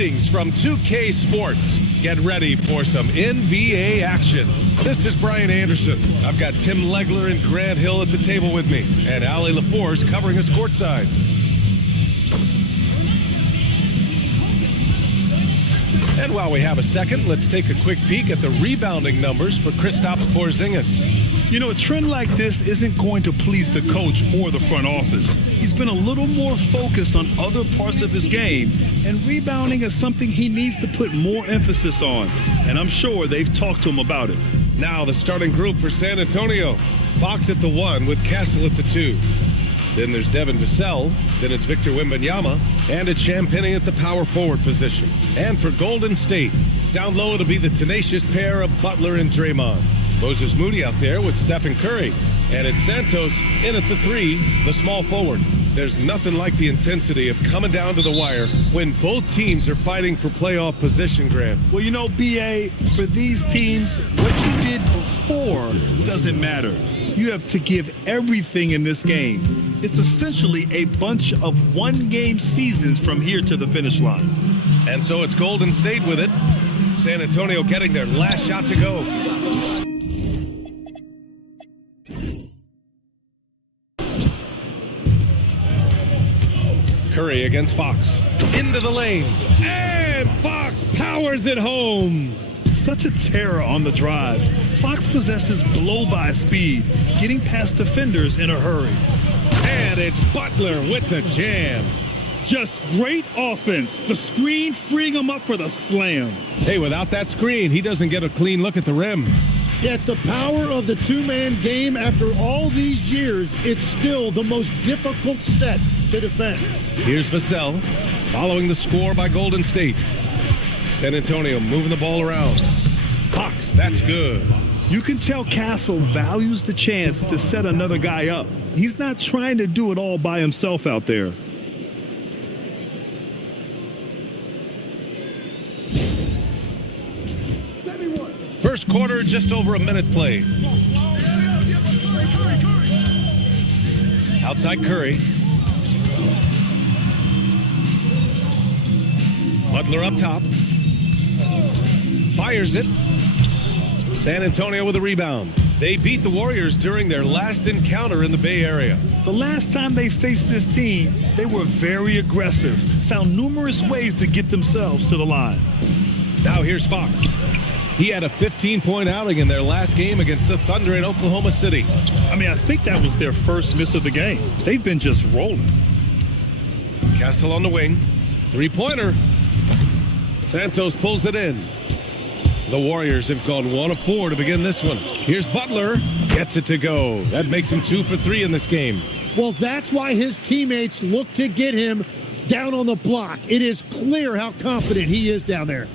Greetings from 2K Sports. Get ready for some NBA action. This is Brian Anderson. I've got Tim Legler and Grant Hill at the table with me, and Allie LaForce covering us courtside. And while we have a second, let's take a quick peek at the rebounding numbers for Kristaps Porzingis. You know, a trend like this isn't going to please the coach or the front office. He's been a little more focused on other parts of his game, and rebounding is something he needs to put more emphasis on. And I'm sure they've talked to him about it. Now the starting group for San Antonio. Fox at the 1 with Castle at the 2. Then there's Devin Vassell. Then it's Victor Wembanyama. And it's Champagnie at the power forward position. And for Golden State, down low it'll be the tenacious pair of Butler and Draymond. Moses Moody out there with Stephen Curry. And it's Santos in at the 3, the small forward. There's nothing like the intensity of coming down to the wire when both teams are fighting for playoff position, Grant. Well, you know, B.A., for these teams, what you did before doesn't matter. You have to give everything in this game. It's essentially a bunch of one-game seasons from here to the finish line. And so it's Golden State with it. San Antonio getting their last shot to go. Curry against Fox. Into the lane. And Fox powers it home. Such a terror on the drive. Fox possesses blow-by speed, getting past defenders in a hurry. And it's Butler with the jam. Just great offense. The screen freeing him up for the slam. Hey, without that screen, he doesn't get a clean look at the rim. Yeah, it's the power of the two-man game. After all these years, it's still the most difficult set to defend. Here's Vassell, following the score by Golden State. San Antonio moving the ball around. Fox, that's good. You can tell Castle values the chance to set another guy up. He's not trying to do it all by himself out there. First quarter, just over a minute played. Outside Curry. Butler up top. Fires it. San Antonio with a rebound. They beat the Warriors during their last encounter in the Bay Area. The last time they faced this team, they were very aggressive, found numerous ways to get themselves to the line. Now here's Fox. He had a 15-point outing in their last game against the Thunder in Oklahoma City. I mean, I think that was their first miss of the game. They've been just rolling. Castle on the wing. Three-pointer. Santos pulls it in. The Warriors have gone 1 of 4 to begin this one. Here's Butler. Gets it to go. That makes him 2 for 3 in this game. Well, that's why his teammates look to get him down on the block. It is clear how confident he is down there.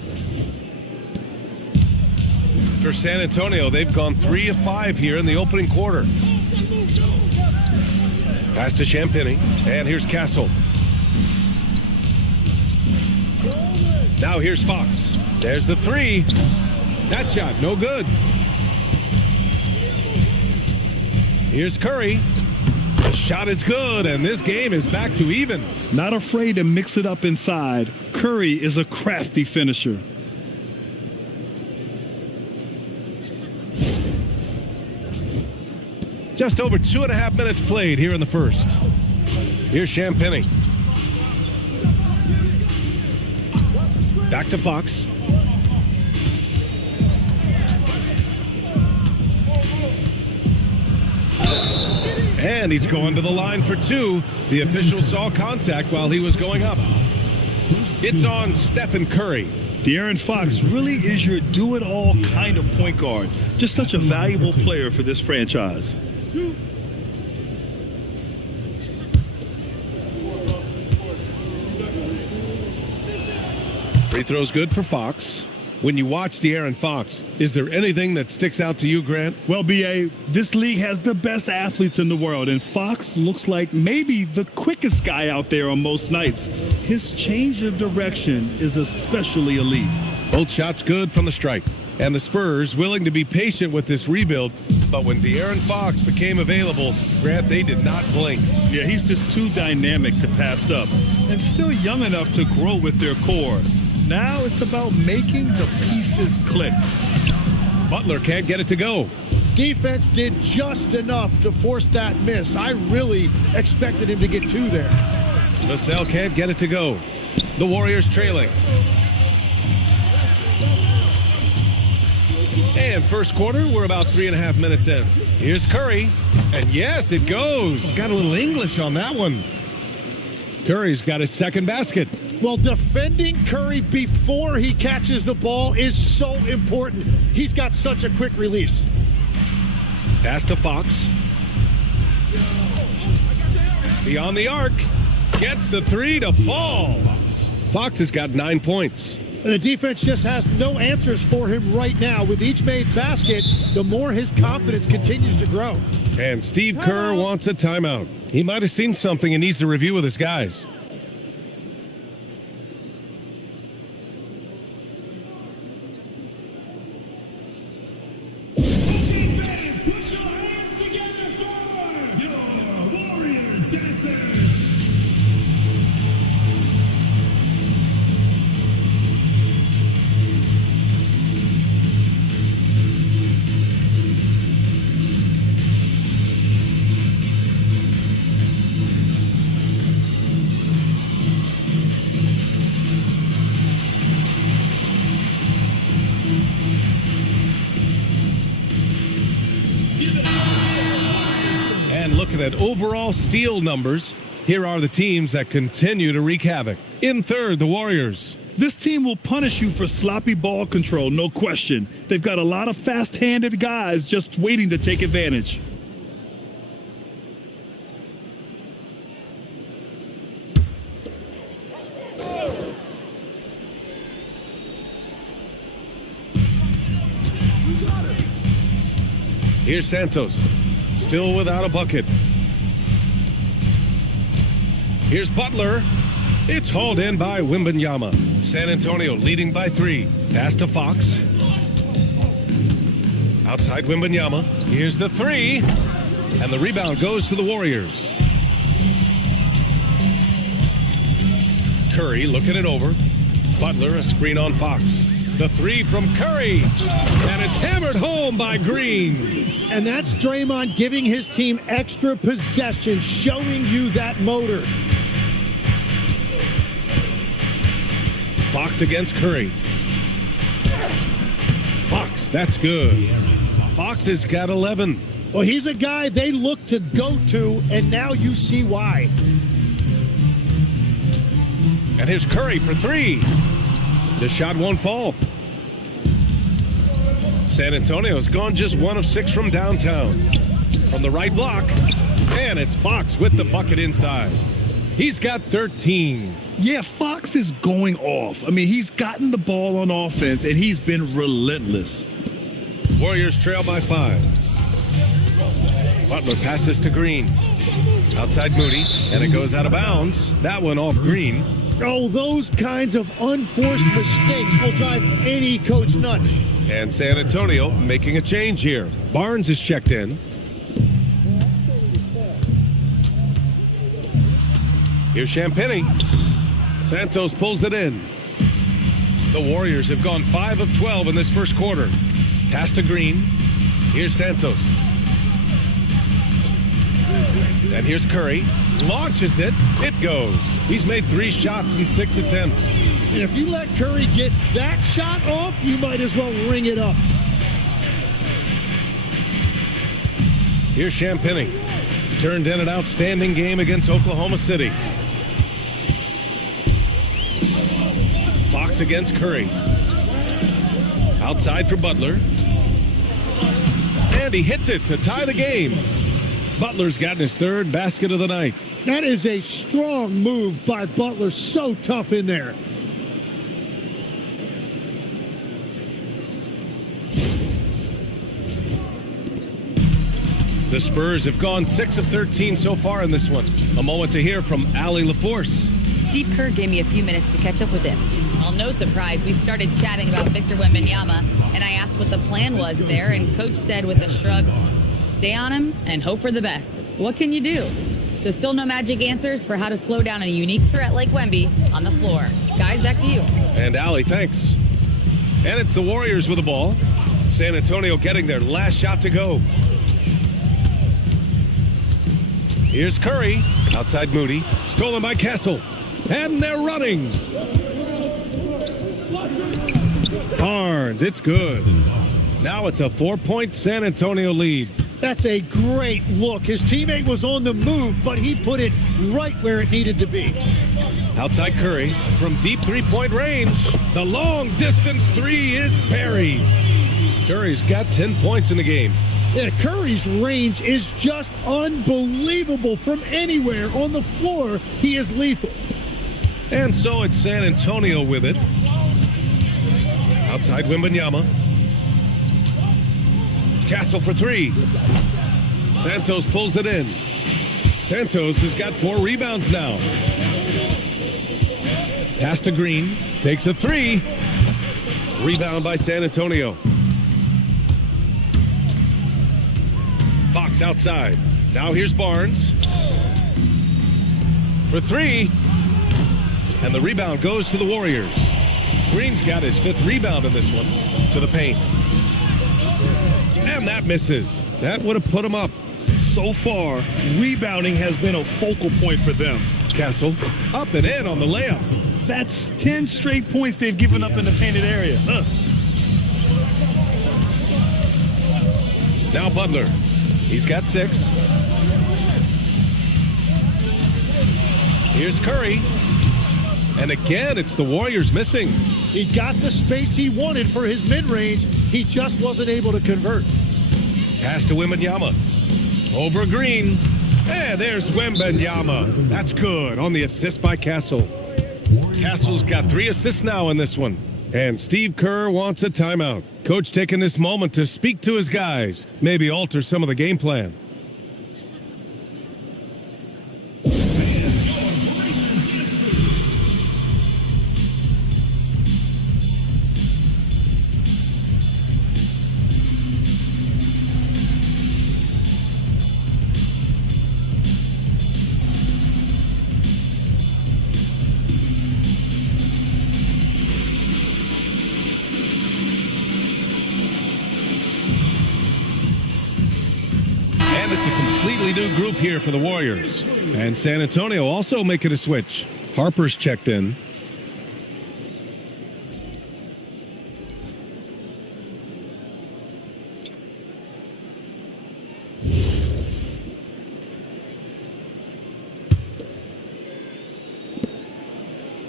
For San Antonio, they've gone 3 of 5 here in the opening quarter. Pass to Champagnie, and here's Castle. Now here's Fox. There's the 3. That shot, no good. Here's Curry. The shot is good, and this game is back to even. Not afraid to mix it up inside. Curry is a crafty finisher. Just over 2.5 minutes played here in the first. Here's Champagnie. Back to Fox. And he's going to the line for 2. The official saw contact while he was going up. It's on Stephen Curry. De'Aaron Fox really is your do-it-all kind of point guard. Just such a valuable player for this franchise. Free throw's good for Fox. When you watch De'Aaron Fox, is there anything that sticks out to you, Grant? Well, B.A., this league has the best athletes in the world, and Fox looks like maybe the quickest guy out there on most nights. His change of direction is especially elite. Both shots good from the strike. And the Spurs willing to be patient with this rebuild, but when De'Aaron Fox became available, Grant, they did not blink. Yeah, he's just too dynamic to pass up, and still young enough to grow with their core. Now it's about making the pieces click. Butler can't get it to go. Defense did just enough to force that miss. I really expected him to get 2 there. Vassell can't get it to go. The Warriors trailing. And first quarter, we're about 3.5 minutes in. Here's Curry. And yes, it goes. Got a little English on that one. Curry's got his second basket. Well, defending Curry before he catches the ball is so important. He's got such a quick release. Pass to Fox. Beyond the arc. Gets the 3 to fall. Fox has got 9 points. And the defense just has no answers for him right now. With each made basket, the more his confidence continues to grow. And Steve Kerr wants a timeout. He might have seen something and needs to review with his guys. Looking at overall steal numbers, here are the teams that continue to wreak havoc. In third, the Warriors. This team will punish you for sloppy ball control, no question. They've got a lot of fast-handed guys just waiting to take advantage. Here's Santos. Still without a bucket. Here's Butler. It's hauled in by Wembanyama. San Antonio leading by 3. Pass to Fox. Outside Wembanyama. Here's the 3. And the rebound goes to the Warriors. Curry looking it over. Butler, a screen on Fox. The 3 from Curry. And it's hammered home by Green. And that's Draymond giving his team extra possession, showing you that motor. Fox against Curry. Fox, that's good. Fox has got 11. Well, he's a guy they look to go to, and now you see why. And here's Curry for 3. The shot won't fall. San Antonio's gone just 1 of 6 from downtown. From the right block. And it's Fox with the bucket inside. He's got 13. Yeah, Fox is going off. I mean, he's gotten the ball on offense, and he's been relentless. Warriors trail by 5. Butler passes to Green. Outside Moody, and it goes out of bounds. That one off Green. Oh, those kinds of unforced mistakes will drive any coach nuts. And San Antonio making a change here. Barnes is checked in. Here's Champagnie. Santos pulls it in. The Warriors have gone 5 of 12 in this first quarter. Pass to Green. Here's Santos. And here's Curry. Launches it. It goes. He's made 3 shots in 6 attempts. And if you let Curry get that shot off, you might as well ring it up. Here's Champagnie. Turned in an outstanding game against Oklahoma City. Fox against Curry. Outside for Butler. And he hits it to tie the game. Butler's gotten his 3rd basket of the night. That is a strong move by Butler. So tough in there. The Spurs have gone 6 of 13 so far in this one. A moment to hear from Allie LaForce. Steve Kerr gave me a few minutes to catch up with him. Well, no surprise, we started chatting about Victor Wembanyama, and I asked what the plan was there, and Coach said with a shrug, stay on him and hope for the best. What can you do? So still no magic answers for how to slow down a unique threat like Wemby on the floor. Guys, back to you. And Allie, thanks. And it's the Warriors with the ball. San Antonio getting their last shot to go. Here's Curry. Outside Moody. Stolen by Castle. And they're running. Barnes, it's good. Now it's a 4-point San Antonio lead. That's a great look. His teammate was on the move, but he put it right where it needed to be. Outside Curry from deep three-point range. The long-distance three is buried. Curry's got 10 points in the game. Yeah, Curry's range is just unbelievable. From anywhere on the floor, he is lethal. And so it's San Antonio with it. Outside Wembanyama. Castle for three. Santos pulls it in. Santos has got 4 rebounds now. Pass to Green. Takes a three. Rebound by San Antonio. Fox outside. Now here's Barnes. For three. And the rebound goes to the Warriors. Green's got his 5th rebound in this one. To the paint. And that misses. That would have put him up. So far, rebounding has been a focal point for them. Castle up and in on the layup. That's 10 straight points they've given up in the painted area. Now Butler. He's got 6. Here's Curry. And again, it's the Warriors missing. He got the space he wanted for his mid-range. He just wasn't able to convert. Pass to Wembanyama. Over Green. And there's Wembanyama. That's good on the assist by Castle. Castle's got 3 assists now in this one. And Steve Kerr wants a timeout. Coach taking this moment to speak to his guys. Maybe alter some of the game plan. And it's a completely new group here for the Warriors. And San Antonio also making a switch. Harper's checked in.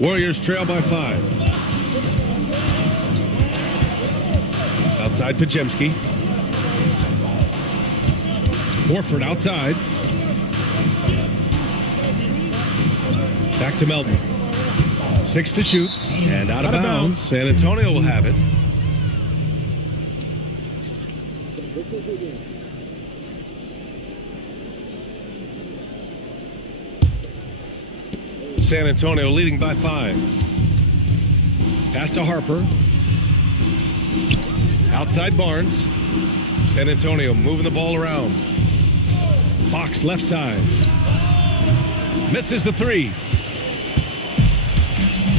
Warriors trail by 5. Outside Pajemski. Horford outside. Back to Melton. 6 to shoot. And out of bounds. San Antonio will have it. San Antonio leading by 5. Pass to Harper. Outside Barnes. San Antonio moving the ball around. Fox left side. Misses the 3.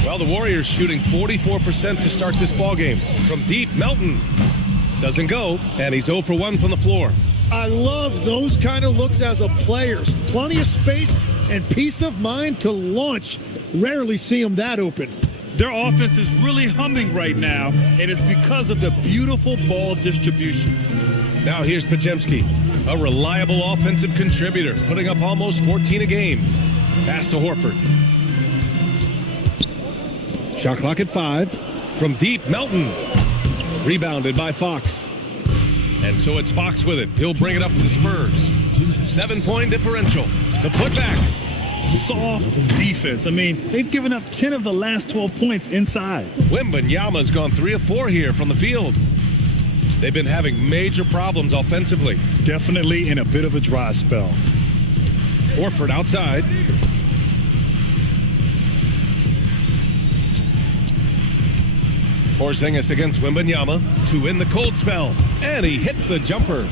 Well, the Warriors shooting 44% to start this ball game. From deep, Melton doesn't go, and he's 0 for 1 from the floor. I love those kind of looks as a player. Plenty of space and peace of mind to launch. Rarely see them that open. Their offense is really humming right now, and it's because of the beautiful ball distribution. Now here's Pajemski, a reliable offensive contributor, putting up almost 14 a game. Pass to Horford. Shot clock at 5. From deep, Melton. Rebounded by Fox. And so it's Fox with it. He'll bring it up for the Spurs. 7-point differential. The putback. Soft defense. I mean, they've given up 10 of the last 12 points inside. Wembanyama's gone 3 of 4 here from the field. They've been having major problems offensively. Definitely in a bit of a dry spell. Horford outside. Porzingis against Wembanyama to win the cold spell. And he hits the jumper.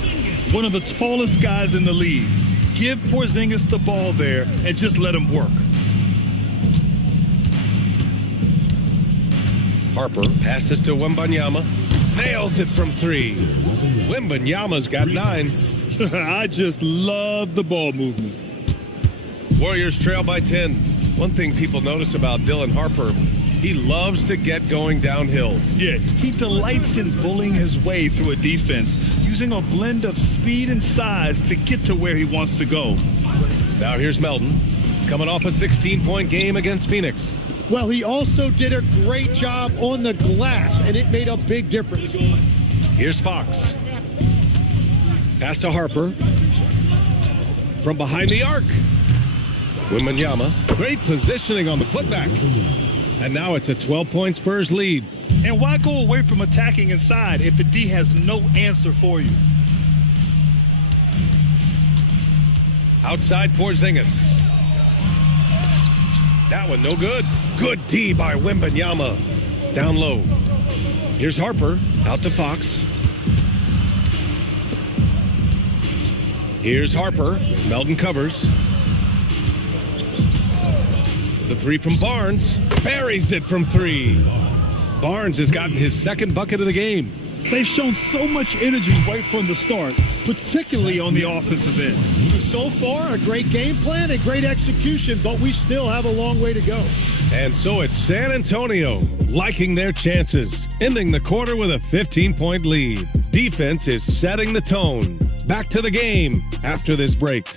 One of the tallest guys in the league. Give Porzingis the ball there and just let him work. Harper passes to Wembanyama. Nails it from 3. Wembanyama's got 9. I just love the ball movement. Warriors trail by 10. One thing people notice about Dylan Harper, he loves to get going downhill. Yeah, he delights in bullying his way through a defense, using a blend of speed and size to get to where he wants to go. Now here's Melton, coming off a 16-point game against Phoenix. Well, he also did a great job on the glass, and it made a big difference. Here's Fox. Pass to Harper. From behind the arc. Wembanyama, great positioning on the putback. And now it's a 12-point Spurs lead. And why go away from attacking inside if the D has no answer for you? Outside Porzingis. That one no good. Good D by Wembanyama. Down low. Here's Harper. Out to Fox. Here's Harper. Melton covers. The 3 from Barnes. Buries it from 3. Barnes has gotten his second bucket of the game. They've shown so much energy right from the start, particularly on the offensive end. So far, a great game plan and great execution, but we still have a long way to go. And so it's San Antonio liking their chances, ending the quarter with a 15-point lead. Defense is setting the tone. Back to the game after this break.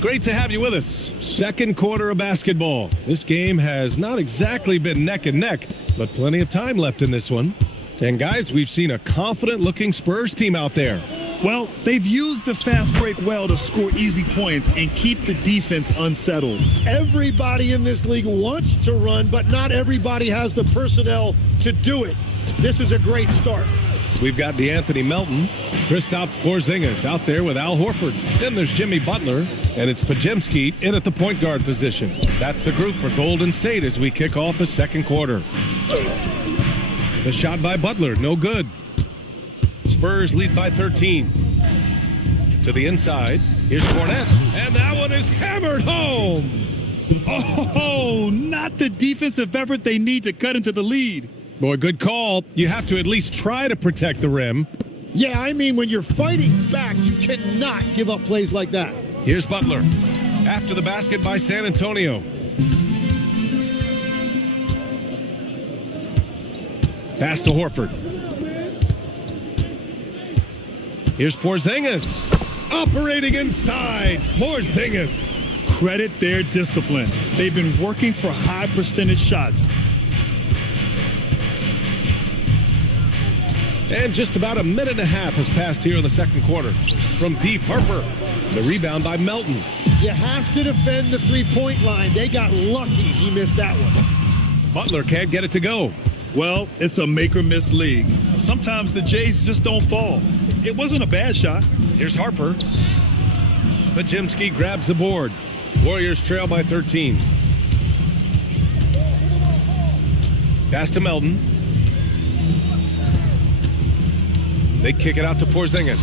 Great to have you with us. Second quarter of basketball. This game has not exactly been neck and neck, but plenty of time left in this one. And guys, we've seen a confident-looking Spurs team out there. Well, they've used the fast break well to score easy points and keep the defense unsettled. Everybody in this league wants to run, but not everybody has the personnel to do it. This is a great start. We've got DeAnthony Melton, Kristaps Porzingis out there with Al Horford. Then there's Jimmy Butler, and it's Podziemski in at the point guard position. That's the group for Golden State as we kick off the second quarter. The shot by Butler, no good. Spurs lead by 13. To the inside, here's Cornette, and that one is hammered home. Oh, not the defensive effort they need to cut into the lead. Boy, good call. You have to at least try to protect the rim. Yeah, I mean, when you're fighting back, you cannot give up plays like that. Here's Butler. After the basket by San Antonio. Pass to Horford. Here's Porzingis. Operating inside. Porzingis. Credit their discipline. They've been working for high percentage shots. And just about a minute and a half has passed here in the second quarter. From deep, Harper. The rebound by Melton. You have to defend the three-point line. They got lucky he missed that one. Butler can't get it to go. Well, it's a make-or-miss league. Sometimes the Jays just don't fall. It wasn't a bad shot. Here's Harper. Podziemski grabs the board. Warriors trail by 13. Pass to Melton. They kick it out to Porzingis.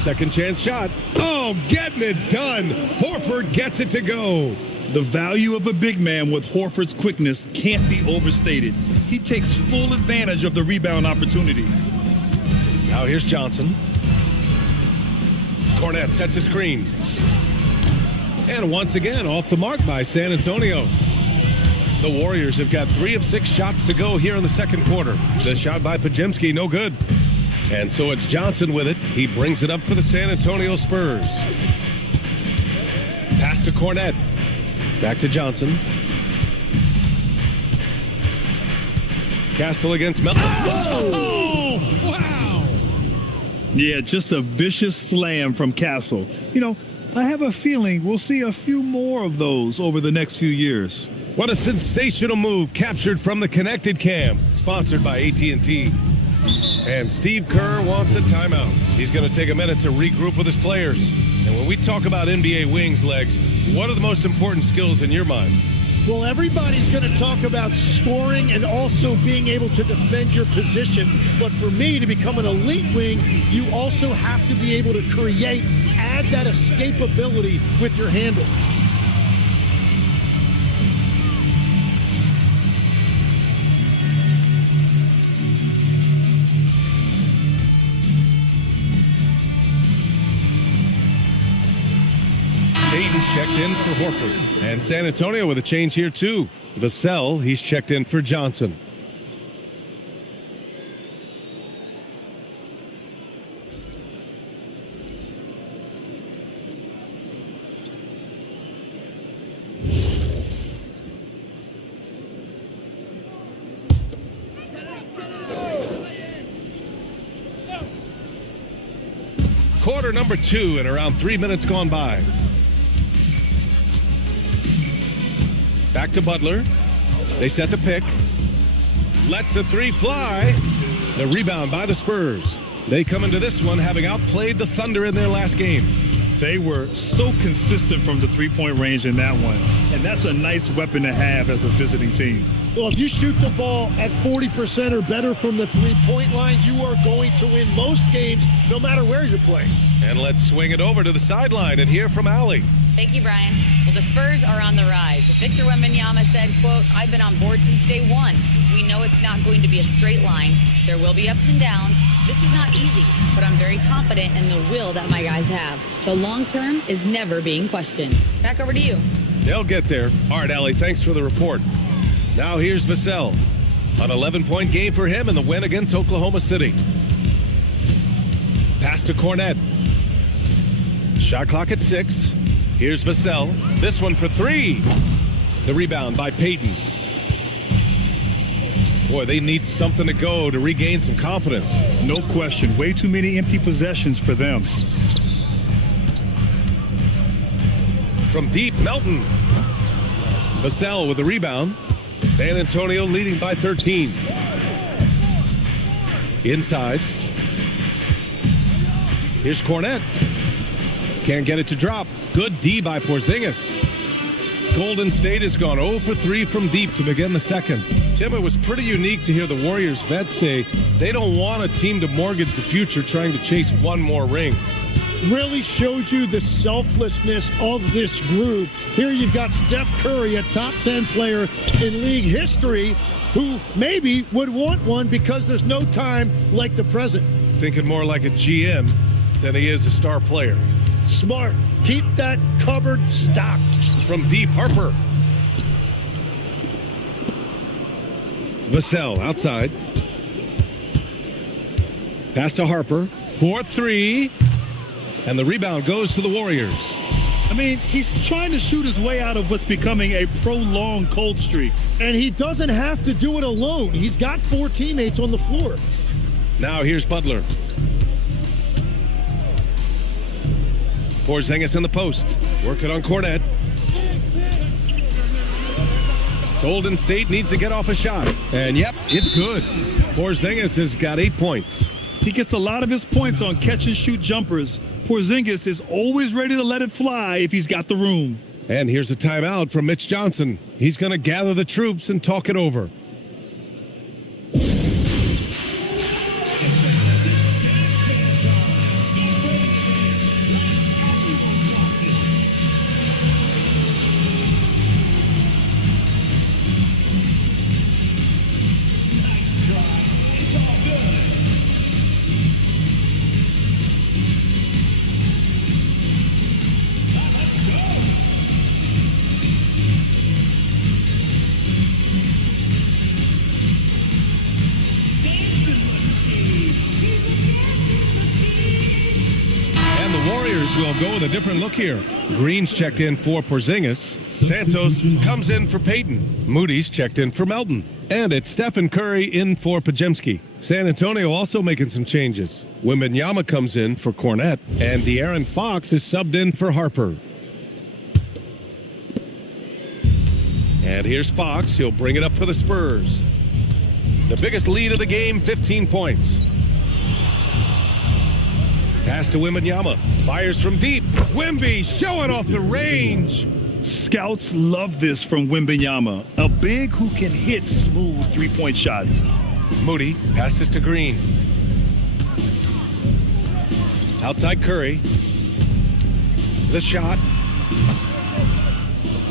Second chance shot. Oh, getting it done. Horford gets it to go. The value of a big man with Horford's quickness can't be overstated. He takes full advantage of the rebound opportunity. Now here's Johnson. Cornette sets a screen. And once again, off the mark by San Antonio. The Warriors have got 3 of 6 shots to go here in the second quarter. The shot by Podziemski, no good. And so it's Johnson with it. He brings it up for the San Antonio Spurs. Pass to Cornette. Back to Johnson. Castle against Melton. Oh, wow. Yeah, just a vicious slam from Castle. You know, I have a feeling we'll see a few more of those over the next few years. What a sensational move captured from the connected cam. sponsored by AT&T. And Steve Kerr wants a timeout. He's going to take a minute to regroup with his players. And when we talk about NBA wings, Legs, what are the most important skills in your mind? Well, everybody's going to talk about scoring and also being able to defend your position. But for me, to become an elite wing, you also have to be able to create, add that escapability with your handle. Payton's checked in for Horford. And San Antonio with a change here, too. Vassell, he's checked in for Johnson. Quarter number 2 and around 3 minutes gone by. Back to Butler. They set the pick. Lets the three fly. The rebound by the Spurs. They come into this one having outplayed the Thunder in their last game. They were so consistent from the three-point range in that one. And that's a nice weapon to have as a visiting team. Well, if you shoot the ball at 40% or better from the three-point line, you are going to win most games no matter where you're playing. And let's swing it over to the sideline and hear from Allie. Thank you, Brian. Well, the Spurs are on the rise. Victor Wembanyama said, quote, "I've been on board since day one. We know it's not going to be a straight line. There will be ups and downs. This is not easy, but I'm very confident in the will that my guys have. The long term is never being questioned." Back over to you. They'll get there. All right, Allie, thanks for the report. Now here's Vassell. An 11-point game for him in the win against Oklahoma City. Pass to Cornette. Shot clock at 6. Here's Vassell. This one for 3. The rebound by Payton. Boy, they need something to go to regain some confidence. No question. Way too many empty possessions for them. From deep, Melton. Vassell with the rebound. San Antonio leading by 13. Inside. Here's Cornette. Can't get it to drop. Good D by Porzingis. Golden State has gone 0 for 3 from deep to begin the second. Tim, it was pretty unique to hear the Warriors vets say they don't want a team to mortgage the future trying to chase one more ring. Really shows you the selflessness of this group. Here you've got Steph Curry, a top 10 player in league history, who maybe would want one because there's no time like the present. Thinking more like a GM than he is a star player. Smart. Keep that cupboard stocked. From deep, Harper. Vassell outside. Pass to Harper. 4-3. And the rebound goes to the Warriors. I mean, he's trying to shoot his way out of what's becoming a prolonged cold streak. And he doesn't have to do it alone. He's got 4 teammates on the floor. Now here's Butler. Porzingis in the post. Working on Cornette. Golden State needs to get off a shot. And yep, it's good. Porzingis has got 8 points. He gets a lot of his points on catch-and-shoot jumpers. Porzingis is always ready to let it fly if he's got the room. And here's a timeout from Mitch Johnson. He's going to gather the troops and talk it over. We'll go with a different look here. Green's checked in for Porzingis. Santos comes in for Payton. Moody's checked in for Melton. And it's Stephen Curry in for Podziemski. San Antonio also making some changes. Wembanyama comes in for Cornette. And De'Aaron Fox is subbed in for Harper. And here's Fox. He'll bring it up for the Spurs. The biggest lead of the game, 15 points. Pass to Wembanyama. Fires from deep. Wemby showing off the range. Scouts love this from Wembanyama, a big who can hit smooth three-point shots. Moody passes to Green. Outside Curry. The shot.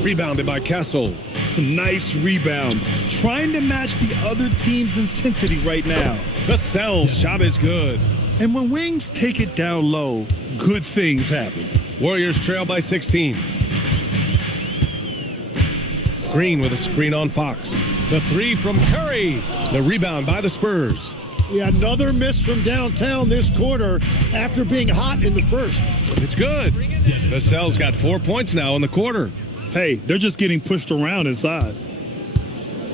Rebounded by Castle. Nice rebound. Trying to match the other team's intensity right now. Vassell's shot is good. And when Wings take it down low, good things happen. Warriors trail by 16. Green with a screen on Fox. The three from Curry. The rebound by the Spurs. Yeah, another miss from downtown this quarter after being hot in the first. It's good. Vassell's got 4 points now in the quarter. Hey, they're just getting pushed around inside.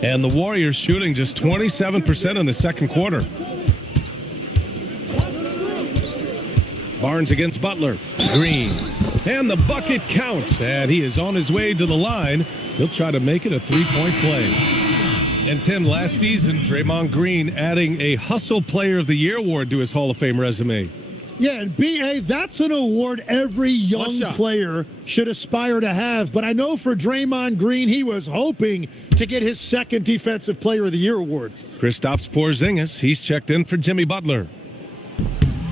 And the Warriors shooting just 27% in the second quarter. Barnes against Butler. Green. And the bucket counts. And he is on his way to the line. He'll try to make it a three-point play. And Tim, last season, Draymond Green adding a Hustle Player of the Year award to his Hall of Fame resume. Yeah, and B.A., that's an award every young player should aspire to have. But I know for Draymond Green, he was hoping to get his second Defensive Player of the Year award. Kristaps Porzingis, he's checked in for Jimmy Butler.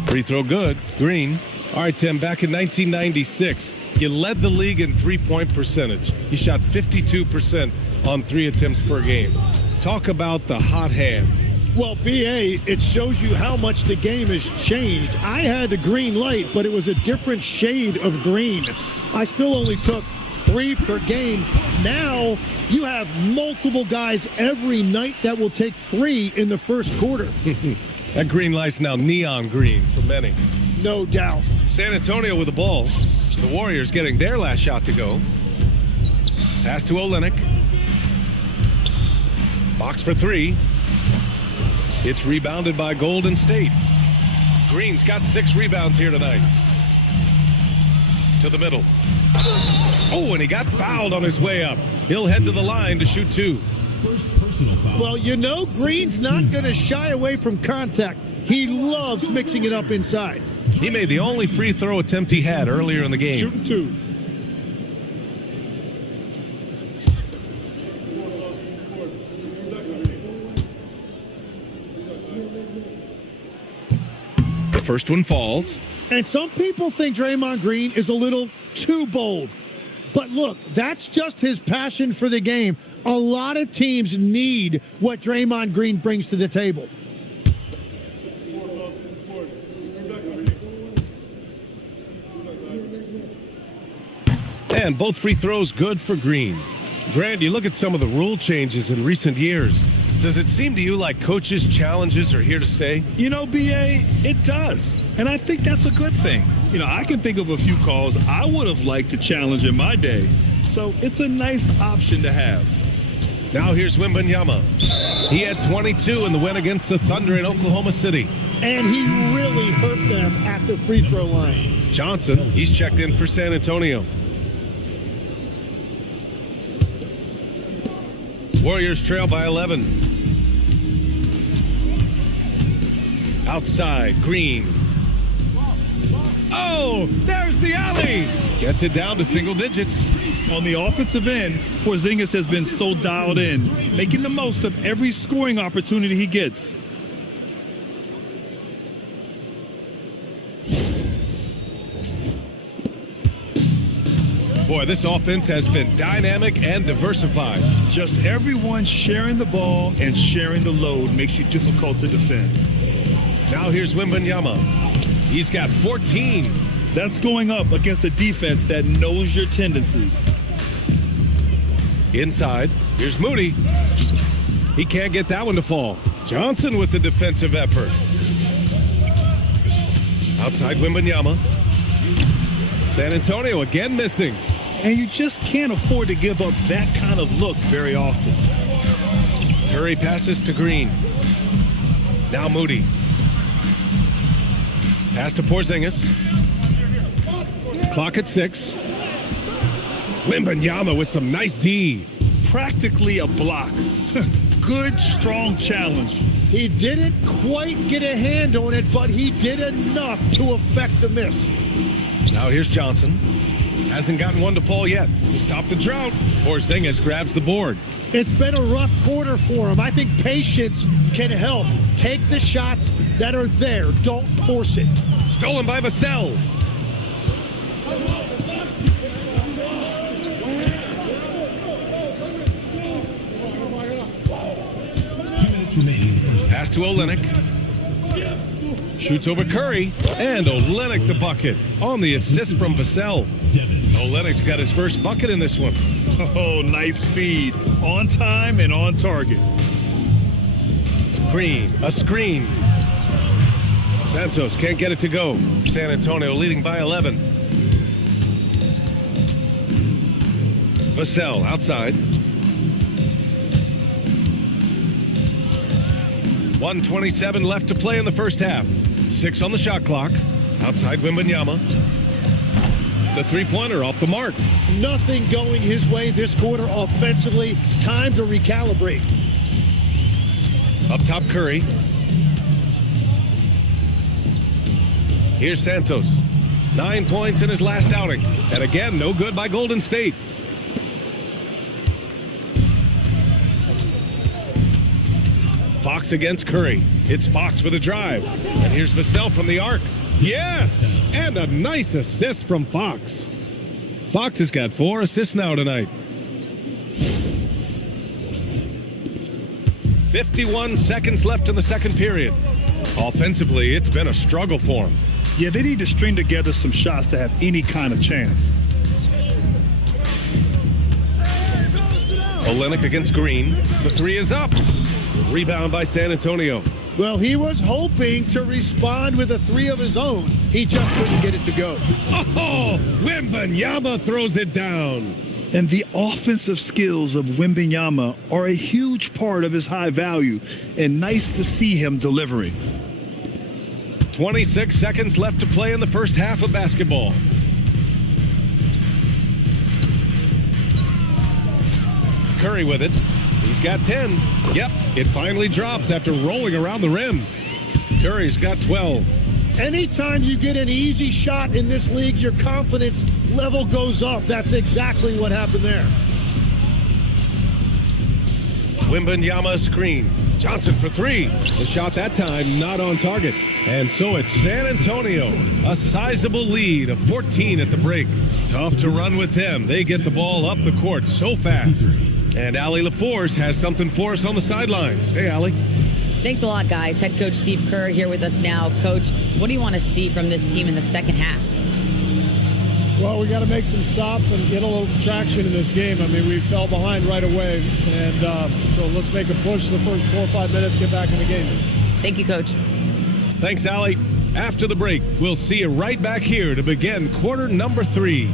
Free throw good. Green. All right, Tim, back in 1996, you led the league in three-point percentage. You shot 52% on 3 attempts per game. Talk about the hot hand. Well, B.A., it shows you how much the game has changed. I had a green light, but it was a different shade of green. I still only took 3 per game. Now you have multiple guys every night that will take 3 in the first quarter. That green light's now neon green for many. No doubt. San Antonio with the ball. The Warriors getting their last shot to go. Pass to Olynyk. Fox for 3. It's rebounded by Golden State. Green's got 6 rebounds here tonight. To the middle. Oh, and he got fouled on his way up. He'll head to the line to shoot 2. Well, you know, Green's not going to shy away from contact. He loves mixing it up inside. He made the only free throw attempt he had earlier in the game. Shooting 2. The first one falls. And some people think Draymond Green is a little too bold. But look, that's just his passion for the game. A lot of teams need what Draymond Green brings to the table. And both free throws good for Green. Grant, you look at some of the rule changes in recent years. Does it seem to you like coaches' challenges are here to stay? You know, B.A., it does. And I think that's a good thing. You know, I can think of a few calls I would have liked to challenge in my day. So it's a nice option to have. Now here's Wembanyama. He had 22 in the win against the Thunder in Oklahoma City. And he really hurt them at the free throw line. Johnson, he's checked in for San Antonio. Warriors trail by 11. Outside, Green. Oh, there's the alley. Gets it down to single digits. On the offensive end, Porzingis has been so dialed in, making the most of every scoring opportunity he gets. Boy, this offense has been dynamic and diversified. Just everyone sharing the ball and sharing the load makes you difficult to defend. Now here's Wembanyama. He's got 14. That's going up against a defense that knows your tendencies. Inside, here's Moody. He can't get that one to fall. Johnson with the defensive effort. Outside Wembanyama. San Antonio again missing. And you just can't afford to give up that kind of look very often. Curry passes to Green. Now Moody. Pass to Porzingis. Clock at 6. Wembanyama with some nice D. Practically a block. good, strong challenge. He didn't quite get a hand on it, but he did enough to affect the miss. Now here's Johnson. Hasn't gotten one to fall yet. To stop the drought, Porzingis grabs the board. It's been a rough quarter for him. I think patience can help. Take the shots that are there. Don't force it. Stolen by Vassell. Pass to Olynyk. Shoots over Curry. And Olynyk the bucket on the assist from Vassell. Olynyk's got his first bucket in this one. Oh, nice feed. On time and on target. Green, a screen. Santos can't get it to go. San Antonio leading by 11. Vassell outside. 1:27 left to play in the first half. 6 on the shot clock. Outside Wembanyama. The three-pointer off the mark. Nothing going his way this quarter offensively. Time to recalibrate. Up top, Curry. Here's Santos. 9 points in his last outing. And again, no good by Golden State. Fox against Curry. It's Fox with a drive. And here's Vassell from the arc. Yes! And a nice assist from Fox. Fox has got 4 assists now tonight. 51 seconds left in the second period. Offensively, it's been a struggle for him. Yeah, they need to string together some shots to have any kind of chance. Olynyk against Green. The three is up. Rebound by San Antonio. Well, he was hoping to respond with a three of his own. He just couldn't get it to go. Oh, Wembanyama throws it down. And the offensive skills of Wembanyama are a huge part of his high value, and nice to see him delivering. 26 seconds left to play in the first half of basketball. Curry with it. He's got 10. Yep, it finally drops after rolling around the rim. Curry's got 12. Anytime you get an easy shot in this league, your confidence level goes up. That's exactly what happened there. Wembanyama screen. Johnson for 3. The shot that time not on target. And so it's San Antonio. A sizable lead of 14 at the break. Tough to run with them. They get the ball up the court so fast. And Allie LaForce has something for us on the sidelines. Hey, Allie. Thanks a lot, guys. Head coach Steve Kerr here with us now. Coach, what do you want to see from this team in the second half? Well, we got to make some stops and get a little traction in this game. I mean, we fell behind right away, and so let's make a push the first 4 or 5 minutes, get back in the game. Thank you, Coach. Thanks, Allie. After the break, we'll see you right back here to begin quarter number 3.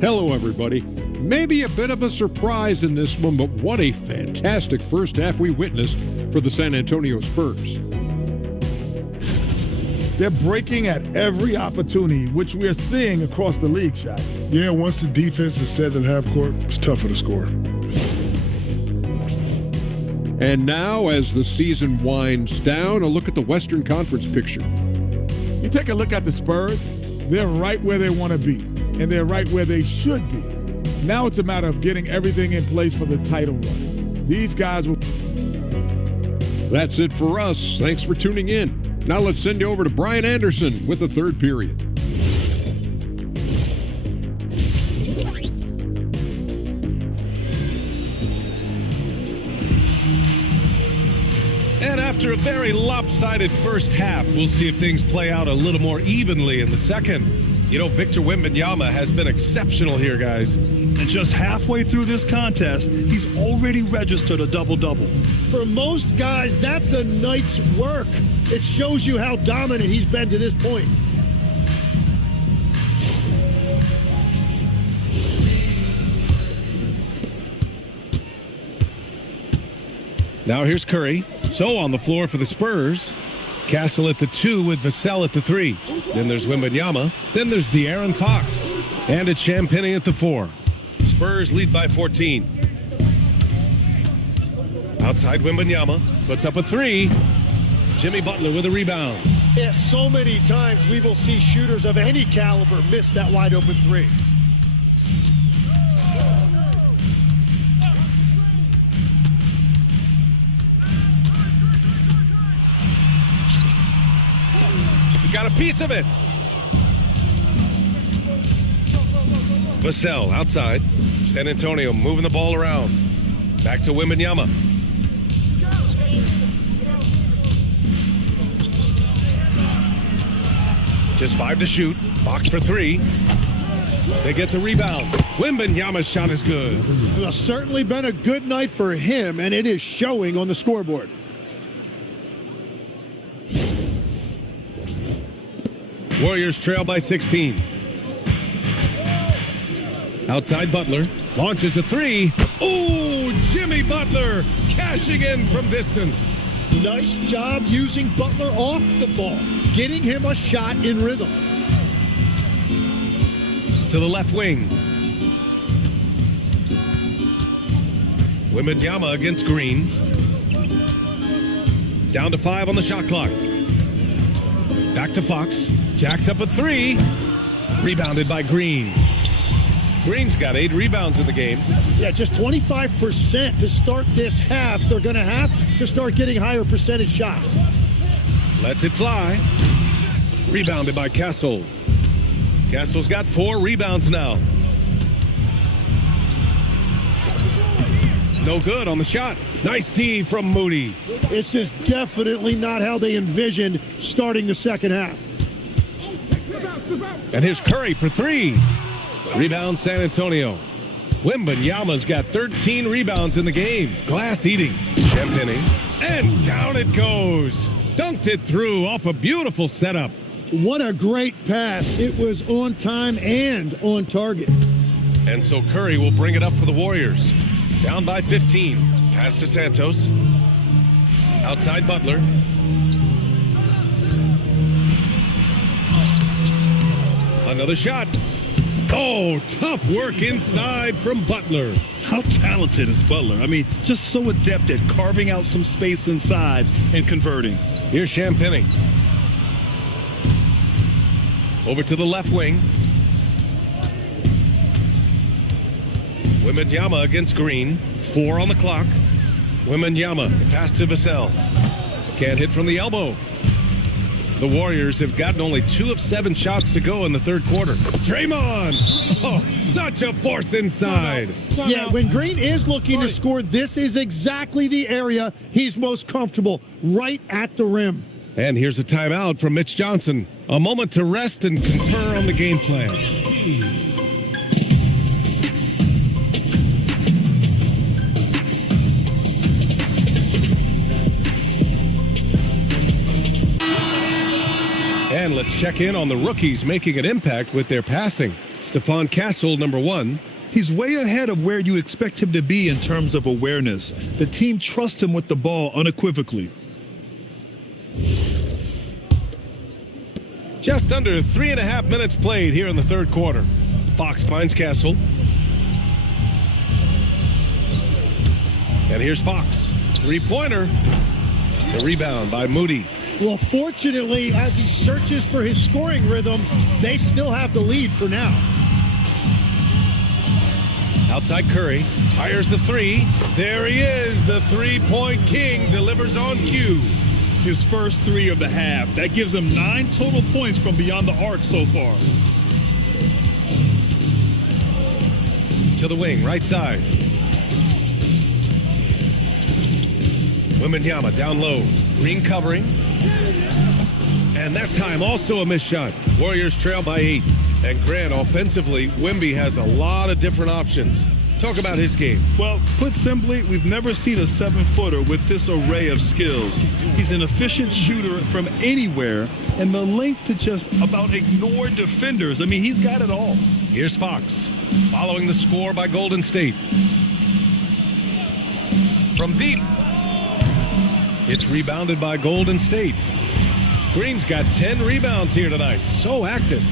Hello, everybody. Maybe a bit of a surprise in this one, but what a fantastic first half we witnessed for the San Antonio Spurs. They're breaking at every opportunity, which we are seeing across the league, Shaq. Yeah, once the defense is set at half court, it's tougher to score. And now, as the season winds down, a look at the Western Conference picture. You take a look at the Spurs, they're right where they want to be, and they're right where they should be. Now it's a matter of getting everything in place for the title run. These guys will... That's it for us. Thanks for tuning in. Now let's send you over to Brian Anderson with the third period. And after a very lopsided first half, we'll see if things play out a little more evenly in the second. You know, Victor Wembanyama has been exceptional here, guys. And just halfway through this contest, he's already registered a double-double. For most guys, that's a night's work. It shows you how dominant he's been to this point. Now here's Curry. So on the floor for the Spurs. Castle at the 2 with Vassell at the 3. Then there's Wembanyama. Then there's De'Aaron Fox. And it's Champagnie at the 4. Spurs lead by 14. Outside Wembanyama. Puts up a 3. Jimmy Butler with a rebound. Yeah, so many times we will see shooters of any caliber miss that wide open 3. Got a piece of it. Vassell outside. San Antonio moving the ball around. Back to Wembanyama. Just 5 to shoot. Fox for 3. They get the rebound. Wembanyama's shot is good. Well, certainly been a good night for him, and it is showing on the scoreboard. Warriors trail by 16. Outside Butler. Launches a 3. Oh, Jimmy Butler cashing in from distance. Nice job using Butler off the ball, getting him a shot in rhythm. To the left wing. Wembanyama against Green. Down to 5 on the shot clock. Back to Fox. Jacks up a 3. Rebounded by Green. Green's got 8 rebounds in the game. Yeah, just 25% to start this half. They're going to have to start getting higher percentage shots. Lets it fly. Rebounded by Castle. Castle's got 4 rebounds now. No good on the shot. Nice D from Moody. This is definitely not how they envisioned starting the second half. And here's Curry for 3. Rebound San Antonio. Wembanyama's got 13 rebounds in the game. Glass eating. Champagnie. And down it goes. Dunked it through off a beautiful setup. What a great pass. It was on time and on target. And so Curry will bring it up for the Warriors. Down by 15. Pass to Santos. Outside Butler. Another shot. Oh, tough work inside from Butler. How talented is Butler? I mean, just so adept at carving out some space inside and converting. Here's Champagnie. Over to the left wing. Wembanyama against Green. 4 on the clock. Wembanyama, pass to Vassell. Can't hit from the elbow. The Warriors have gotten only 2 of 7 shots to go in the third quarter. Draymond! Oh, such a force inside. Yeah, when Green is looking to score, this is exactly the area he's most comfortable, right at the rim. And here's a timeout from Mitch Johnson. A moment to rest and confer on the game plan. And let's check in on the rookies making an impact with their passing. Stephon Castle, number 1. He's way ahead of where you expect him to be in terms of awareness. The team trusts him with the ball unequivocally. Just under 3.5 minutes played here in the third quarter. Fox finds Castle. And here's Fox. 3-pointer. The rebound by Moody. Well, fortunately, as he searches for his scoring rhythm, they still have the lead for now. Outside Curry. Fires the 3. There he is. The 3-point king delivers on cue. His first 3 of the half. That gives him 9 total points from beyond the arc so far. To the wing, right side. Wembanyama down low. Green covering. And that time also a missed shot. Warriors trail by 8. And Grant, offensively, Wemby has a lot of different options. Talk about his game. Well, put simply, we've never seen a 7-footer with this array of skills. He's an efficient shooter from anywhere, and the length to just about ignore defenders. I mean, he's got it all. Here's Fox, following the score by Golden State. From deep, It's rebounded by Golden State. Green's got 10 rebounds here tonight. So active.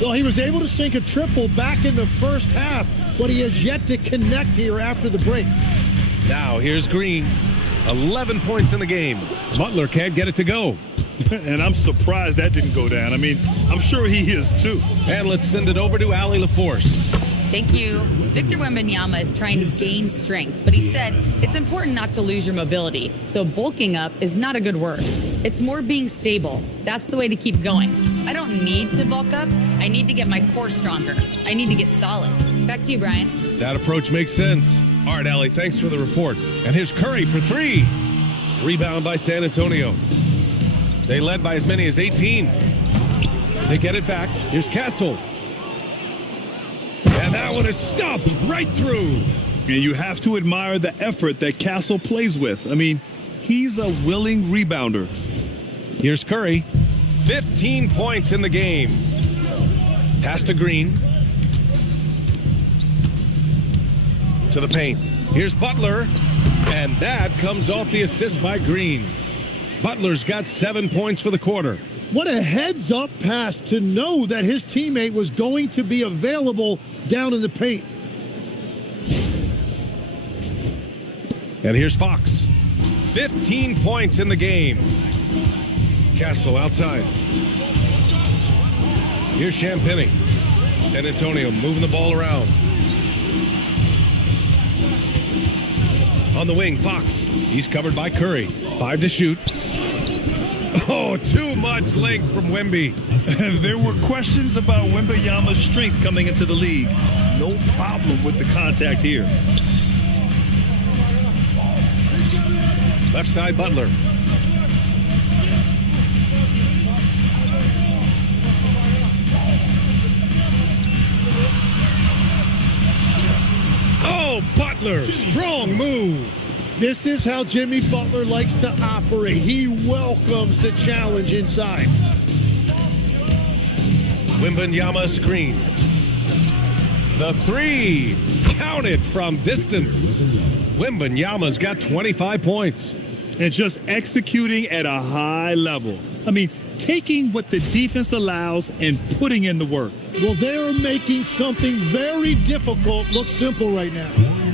Well, he was able to sink a triple back in the first half, but he has yet to connect here after the break. Now here's Green. 11 points in the game. Butler can't get it to go. And I'm surprised that didn't go down. I mean, I'm sure he is too. And let's send it over to Allie LaForce. Thank you. Victor Wembanyama is trying to gain strength, but he said it's important not to lose your mobility. So bulking up is not a good word. It's more being stable. That's the way to keep going. I don't need to bulk up. I need to get my core stronger. I need to get solid. Back to you, Brian. That approach makes sense. All right, Allie, thanks for the report. And here's Curry for 3. Rebound by San Antonio. They led by as many as 18. They get it back. Here's Castle. And that one is stuffed right through. And you have to admire the effort that Castle plays with. I mean, he's a willing rebounder. Here's Curry. 15 points in the game. Pass to Green. To the paint. Here's Butler. And that comes off the assist by Green. Butler's got 7 points for the quarter. What a heads-up pass to know that his teammate was going to be available down in the paint. And here's Fox. 15 points in the game. Castle outside. Here's Champagny. San Antonio moving the ball around. On the wing, Fox. He's covered by Curry. 5 to shoot. Oh, too much length from Wemby. There were questions about Wembanyama's strength coming into the league. No problem with the contact here. Left side, Butler. Oh, Butler, strong move. This is how Jimmy Butler likes to operate. He welcomes the challenge inside. Wembanyama screen. The 3 counted from distance. Wembanyama's got 25 points. And just executing at a high level. I mean, taking what the defense allows and putting in the work. Well, they're making something very difficult look simple right now.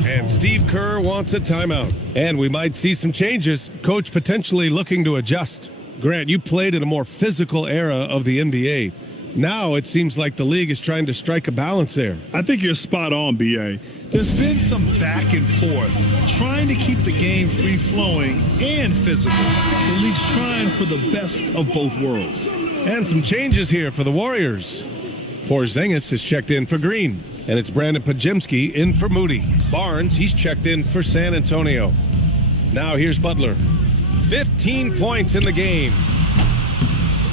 And Steve Kerr wants a timeout. And we might see some changes. Coach potentially looking to adjust. Grant, you played in a more physical era of the NBA. Now it seems like the league is trying to strike a balance there. I think you're spot on, B.A. There's been some back and forth, trying to keep the game free-flowing and physical. The league's trying for the best of both worlds. And some changes here for the Warriors. Porzingis has checked in for Green. And it's Brandon Pajemski in for Moody. Barnes, he's checked in for San Antonio. Now here's Butler. 15 points in the game.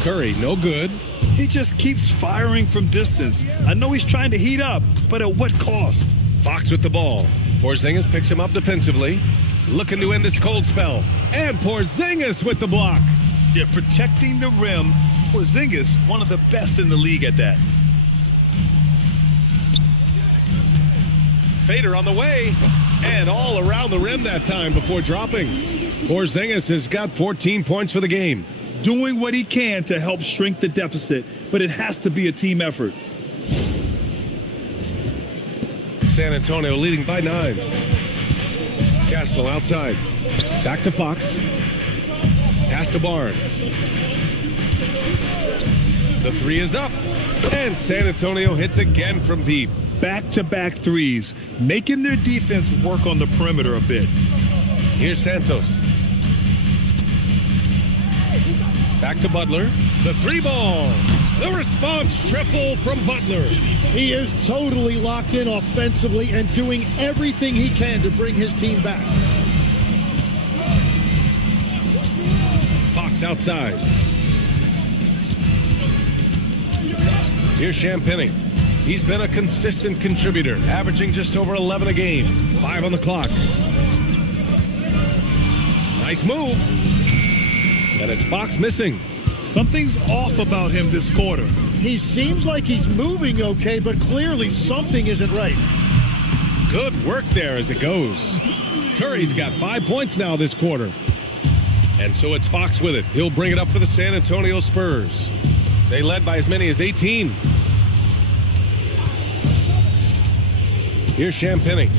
Curry, no good. He just keeps firing from distance. I know he's trying to heat up, but at what cost? Fox with the ball. Porzingis picks him up defensively. Looking to end this cold spell. And Porzingis with the block. Yeah, protecting the rim. Porzingis, one of the best in the league at that. Fader on the way. And all around the rim that time before dropping. Porzingis has got 14 points for the game. Doing what he can to help shrink the deficit, but it has to be a team effort. San Antonio leading by 9. Castle outside. Back to Fox. Pass to Barnes. The 3 is up. And San Antonio hits again from deep. Back-to-back threes, making their defense work on the perimeter a bit. Here's Santos. Back to Butler. The 3 ball. The response triple from Butler. He is totally locked in offensively and doing everything he can to bring his team back. Fox outside. Here's Champagny. He's been a consistent contributor, averaging just over 11 a game. 5 on the clock. Nice move. And it's Fox missing. Something's off about him this quarter. He seems like he's moving okay, but clearly something isn't right. Good work there as it goes. Curry's got 5 points now this quarter. And so it's Fox with it. He'll bring it up for the San Antonio Spurs. They led by as many as 18. Here's Champagny.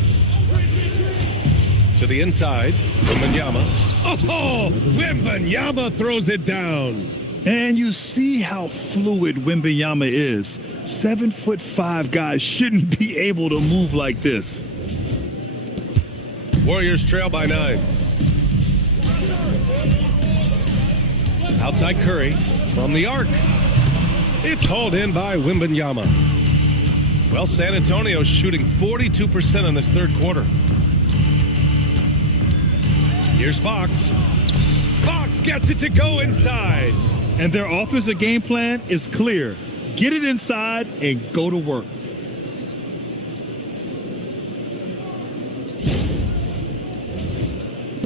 To the inside, Wembanyama. Oh, Wembanyama throws it down. And you see how fluid Wembanyama is. 7'5" guys shouldn't be able to move like this. Warriors trail by 9. Outside Curry from the arc. It's hauled in by Wembanyama. Well, San Antonio's shooting 42% in this third quarter. Here's Fox. Fox gets it to go inside. And their offensive game plan is clear. Get it inside and go to work.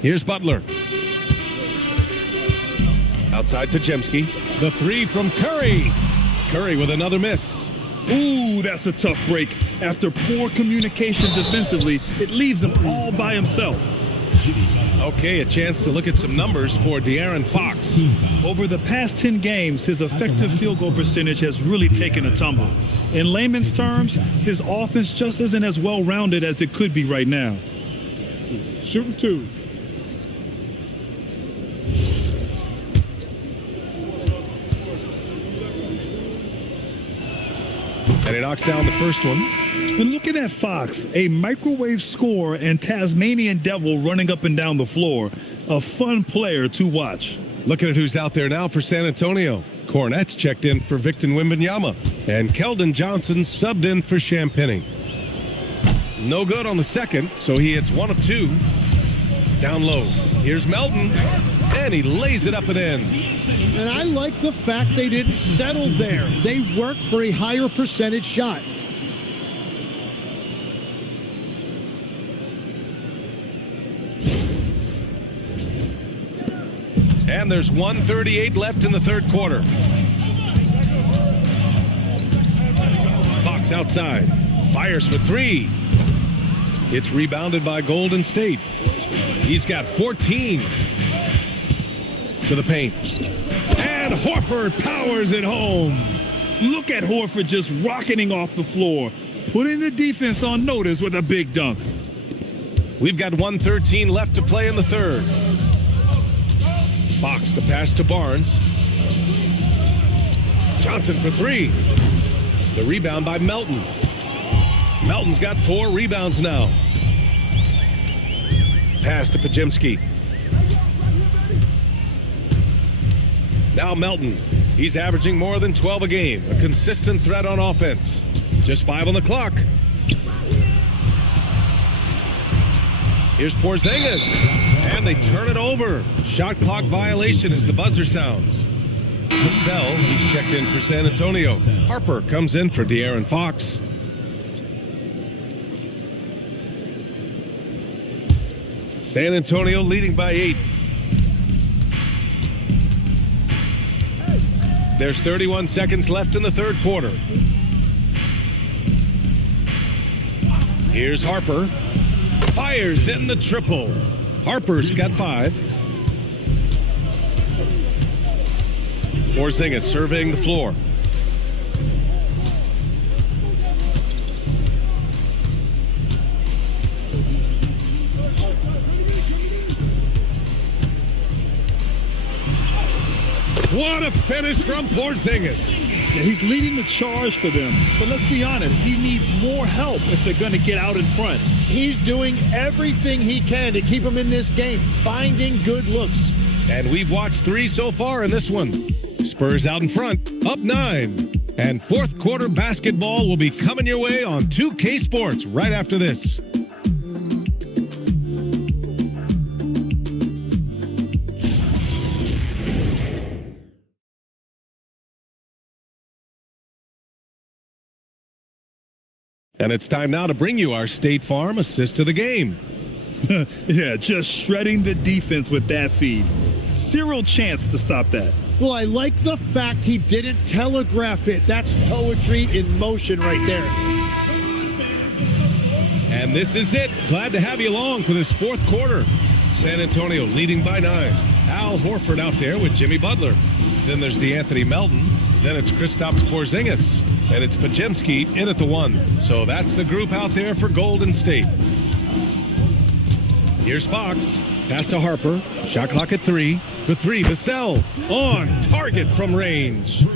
Here's Butler. Outside Pajemski. The three from Curry. Curry with another miss. Ooh, that's a tough break. After poor communication defensively, it leaves him all by himself. Okay, a chance to look at some numbers for De'Aaron Fox. Over the past 10 games, his effective field goal percentage has really taken a tumble. In layman's terms, his offense just isn't as well-rounded as it could be right now. Shooting 2. And he knocks down the first one. And looking at Fox, a microwave scorer and Tasmanian devil running up and down the floor. A fun player to watch. Looking at who's out there now for San Antonio. Cornette's checked in for Victor Wembanyama. And Keldon Johnson subbed in for Champagny. No good on the second, so he hits 1 of 2. Down low. Here's Melton. And he lays it up and in. And I like the fact they didn't settle there. They worked for a higher percentage shot. And there's 1:38 left in the third quarter. Fox outside. Fires for 3. It's rebounded by Golden State. He's got 14. To the paint. And Horford powers it home. Look at Horford just rocketing off the floor, putting the defense on notice with a big dunk. We've got 1:13 left to play in the third. Fox the pass to Barnes. Johnson for 3. The rebound by Melton. Melton's got 4 rebounds now. Pass to Pajemski. Now Melton. He's averaging more than 12 a game. A consistent threat on offense. Just 5 on the clock. Here's Porzingis. And they turn it over. Shot clock violation as the buzzer sounds. Vassell, he's checked in for San Antonio. Harper comes in for De'Aaron Fox. San Antonio leading by 8. There's 31 seconds left in the third quarter. Here's Harper. Fires in the triple. Harper's got 5. Porzingis surveying the floor. What a finish from Porzingis. Yeah, he's leading the charge for them. But let's be honest, he needs more help if they're going to get out in front. He's doing everything he can to keep him in this game, finding good looks. And we've watched 3 so far in this one. Spurs out in front, up 9. And fourth quarter basketball will be coming your way on 2K Sports right after this. And it's time now to bring you our State Farm assist to the game. Yeah, just shredding the defense with that feed. Zero chance to stop that. Well, I like the fact he didn't telegraph it. That's poetry in motion right there. And this is it. Glad to have you along for this fourth quarter. San Antonio leading by 9. Al Horford out there with Jimmy Butler. Then there's DeAnthony Melton. Then it's Kristaps Porzingis. And it's Podziemski in at the 1. So that's the group out there for Golden State. Here's Fox. Pass to Harper. Shot clock at 3. For 3, Vassell. On target from range.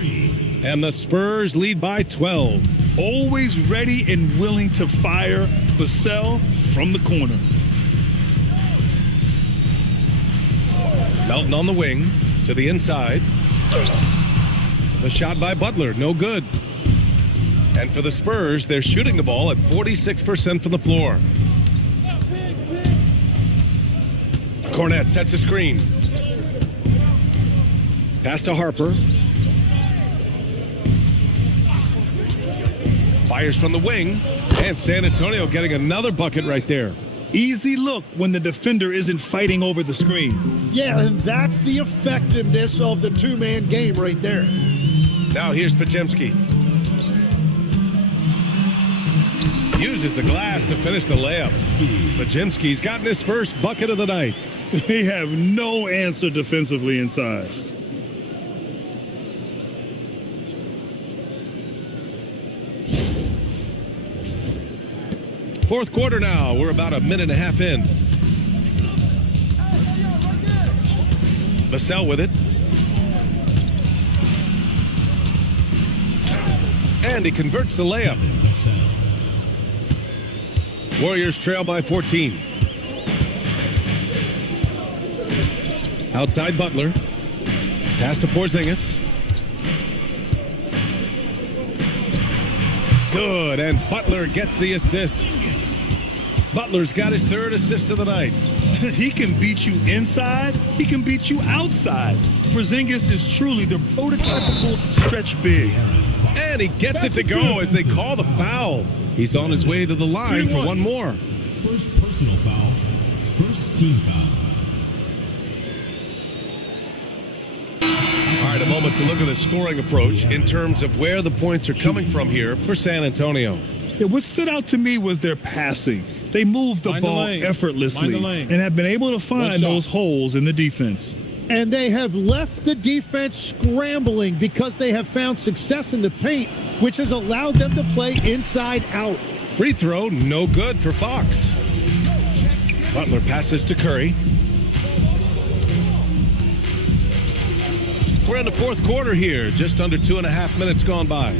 And the Spurs lead by 12. Always ready and willing to fire Vassell from the corner. Melton on the wing to the inside. The shot by Butler, no good. And for the Spurs, they're shooting the ball at 46% from the floor. Cornette sets a screen. Pass to Harper. Fires from the wing. And San Antonio getting another bucket right there. Easy look when the defender isn't fighting over the screen. Yeah, and that's the effectiveness of the two-man game right there. Now here's Podziemski. Uses the glass to finish the layup. Podziemski's gotten his first bucket of the night. They have no answer defensively inside. Fourth quarter now. We're about a minute and a half in. Vassell with it. And he converts the layup. Warriors trail by 14. Outside Butler. Pass to Porzingis. Good, and Butler gets the assist. Butler's got his third assist of the night. He can beat you inside. He can beat you outside. Porzingis is truly the prototypical stretch big. And he gets it to go as they call the foul. He's on his way to the line for one more. First personal foul. First team foul. All right, a moment to look at the scoring approach in terms of where the points are coming from here for San Antonio. Yeah, what stood out to me was their passing. They moved the ball effortlessly and have been able to find those holes in the defense. And they have left the defense scrambling because they have found success in the paint, which has allowed them to play inside out. Free throw, no good for Fox. Butler passes to Curry. We're in the fourth quarter here, just under 2.5 minutes gone by.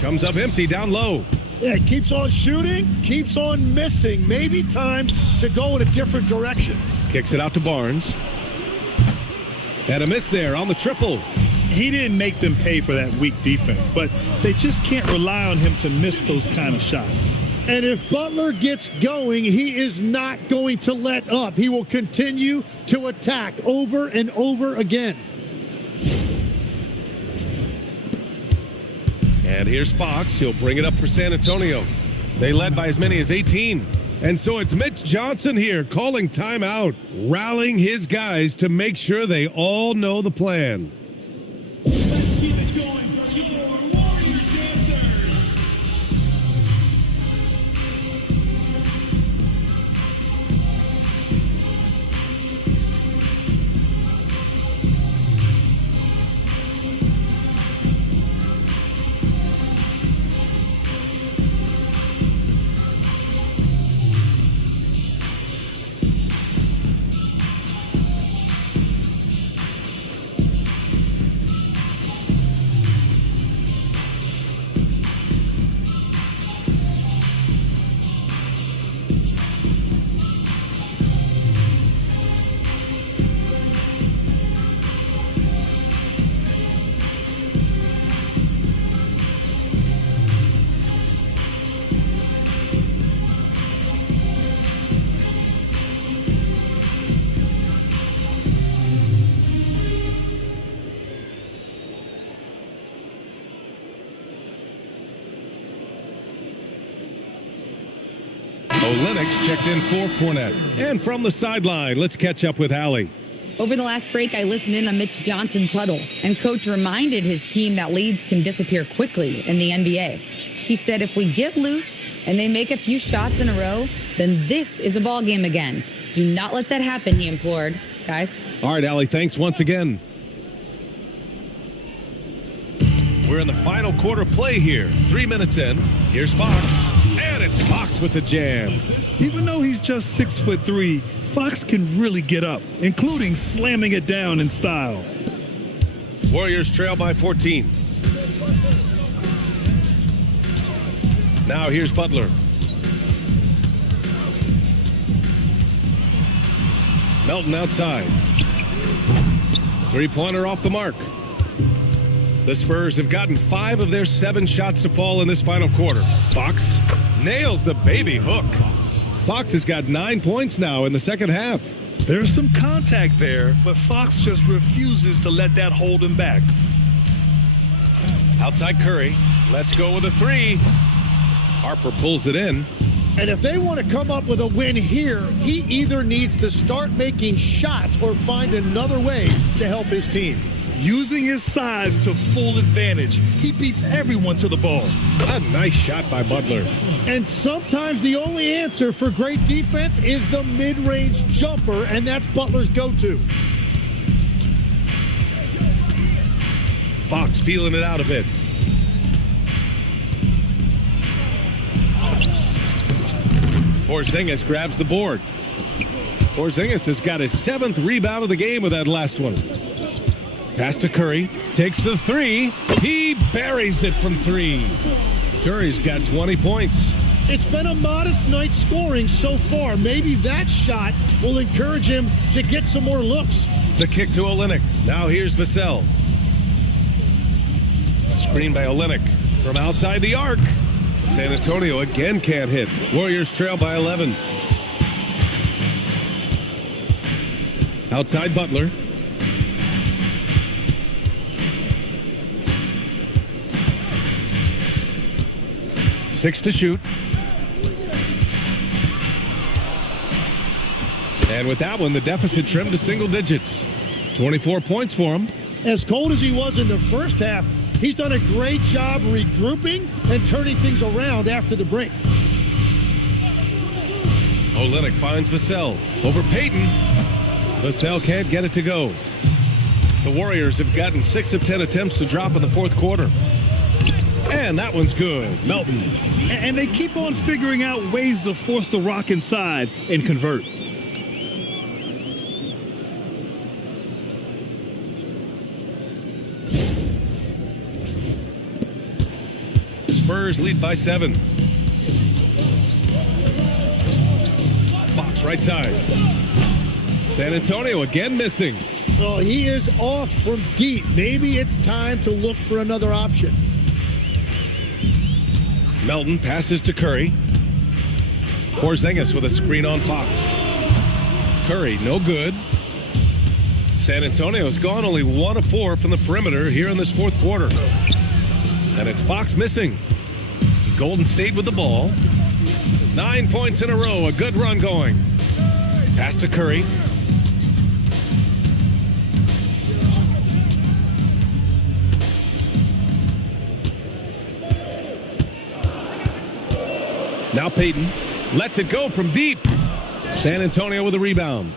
Comes up empty down low. Yeah, keeps on shooting, keeps on missing. Maybe time to go in a different direction. Kicks it out to Barnes. And a miss there on the triple. He didn't make them pay for that weak defense, but they just can't rely on him to miss those kind of shots. And if Butler gets going, he is not going to let up. He will continue to attack over and over again. And here's Fox. He'll bring it up for San Antonio. They led by as many as 18. And so it's Mitch Johnson here calling timeout, rallying his guys to make sure they all know the plan. Let's keep it going for your Warriors dancers. Olenek checked in for Cornette. And from the sideline, let's catch up with Allie. Over the last break, I listened in on Mitch Johnson's huddle, and Coach reminded his team that leads can disappear quickly in the NBA. He said if we get loose, and they make a few shots in a row, then this is a ball game again. Do not let that happen, he implored. Guys. All right, Allie, thanks once again. We're in the final quarter play here. 3 minutes in. Here's Fox. And it's Fox with the jam. Even though he's just 6'3", Fox can really get up, including slamming it down in style. Warriors trail by 14. Now here's Butler. Melton outside. Three-pointer off the mark. The Spurs have gotten 5 of their 7 shots to fall in this final quarter. Fox nails the baby hook. Fox has got 9 points now in the second half. There's some contact there, but Fox just refuses to let that hold him back. Outside Curry. Let's go with a 3. Harper pulls it in. And if they want to come up with a win here, he either needs to start making shots or find another way to help his team. Using his size to full advantage, he beats everyone to the ball. A nice shot by Butler. And sometimes the only answer for great defense is the mid-range jumper, and that's Butler's go-to. Fox feeling it out a bit. Porzingis grabs the board. Porzingis has got his 7th rebound of the game with that last one. Pass to Curry. Takes the 3. He buries it from 3. Curry's got 20 points. It's been a modest night scoring so far. Maybe that shot will encourage him to get some more looks. The kick to Olynyk. Now here's Vassell. Screen by Olynyk from outside the arc. San Antonio again can't hit. Warriors trail by 11. Outside Butler. Six to shoot. And with that one, the deficit trimmed to single digits. 24 points for him. As cold as he was in the first half, he's done a great job regrouping and turning things around after the break. Olynyk finds Vassell over Payton. Vassell can't get it to go. The Warriors have gotten 6 of 10 attempts to drop in the fourth quarter. And that one's good. Melton. And they keep on figuring out ways to force the rock inside and convert. Spurs lead by 7. Fox right side. San Antonio again missing. Oh, he is off from deep. Maybe it's time to look for another option. Melton passes to Curry. Porzingis with a screen on Fox. Curry, no good. San Antonio's gone only 1 of 4 from the perimeter here in this fourth quarter. And it's Fox missing. Golden State with the ball. 9 points in a row, a good run going. Pass to Curry. Now Payton lets it go from deep. San Antonio with a rebound.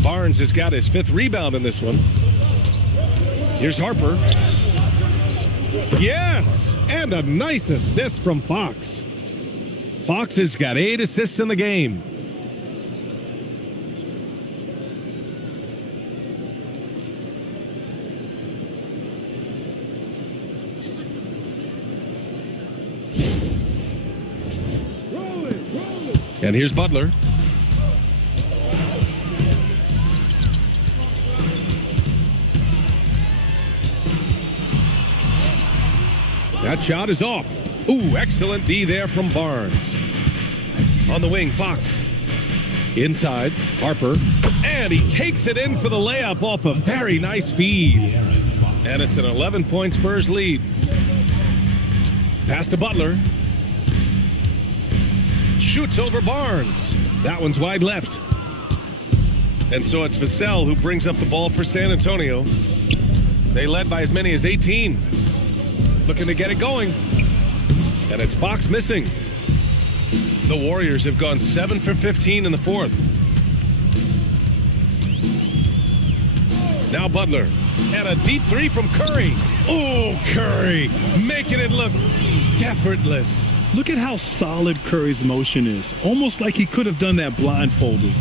Barnes has got his 5th rebound in this one. Here's Harper. Yes! And a nice assist from Fox. Fox has got 8 assists in the game. And here's Butler. That shot is off. Ooh, excellent D there from Barnes. On the wing, Fox. Inside, Harper. And he takes it in for the layup off a very nice feed. And it's an 11-point Spurs lead. Pass to Butler. Shoots over Barnes. That one's wide left. And so it's Vassell who brings up the ball for San Antonio. They led by as many as 18. Looking to get it going. And it's Fox missing. The Warriors have gone 7 for 15 in the fourth. Now Butler. And a deep three from Curry. Oh, Curry making it look effortless. Look at how solid Curry's motion is. Almost like he could have done that blindfolded.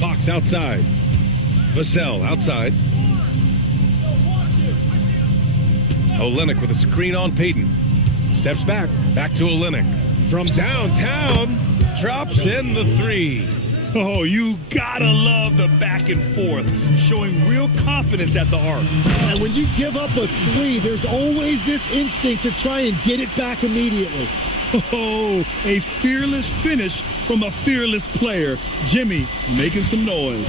Fox outside. Vassell outside. Olynyk with a screen on Payton. Steps back to Olynyk. From downtown, drops in the three. Oh, you gotta love the back and forth, showing real confidence at the arc. And when you give up a three, there's always this instinct to try and get it back immediately. Oh, a fearless finish from a fearless player. Jimmy making some noise.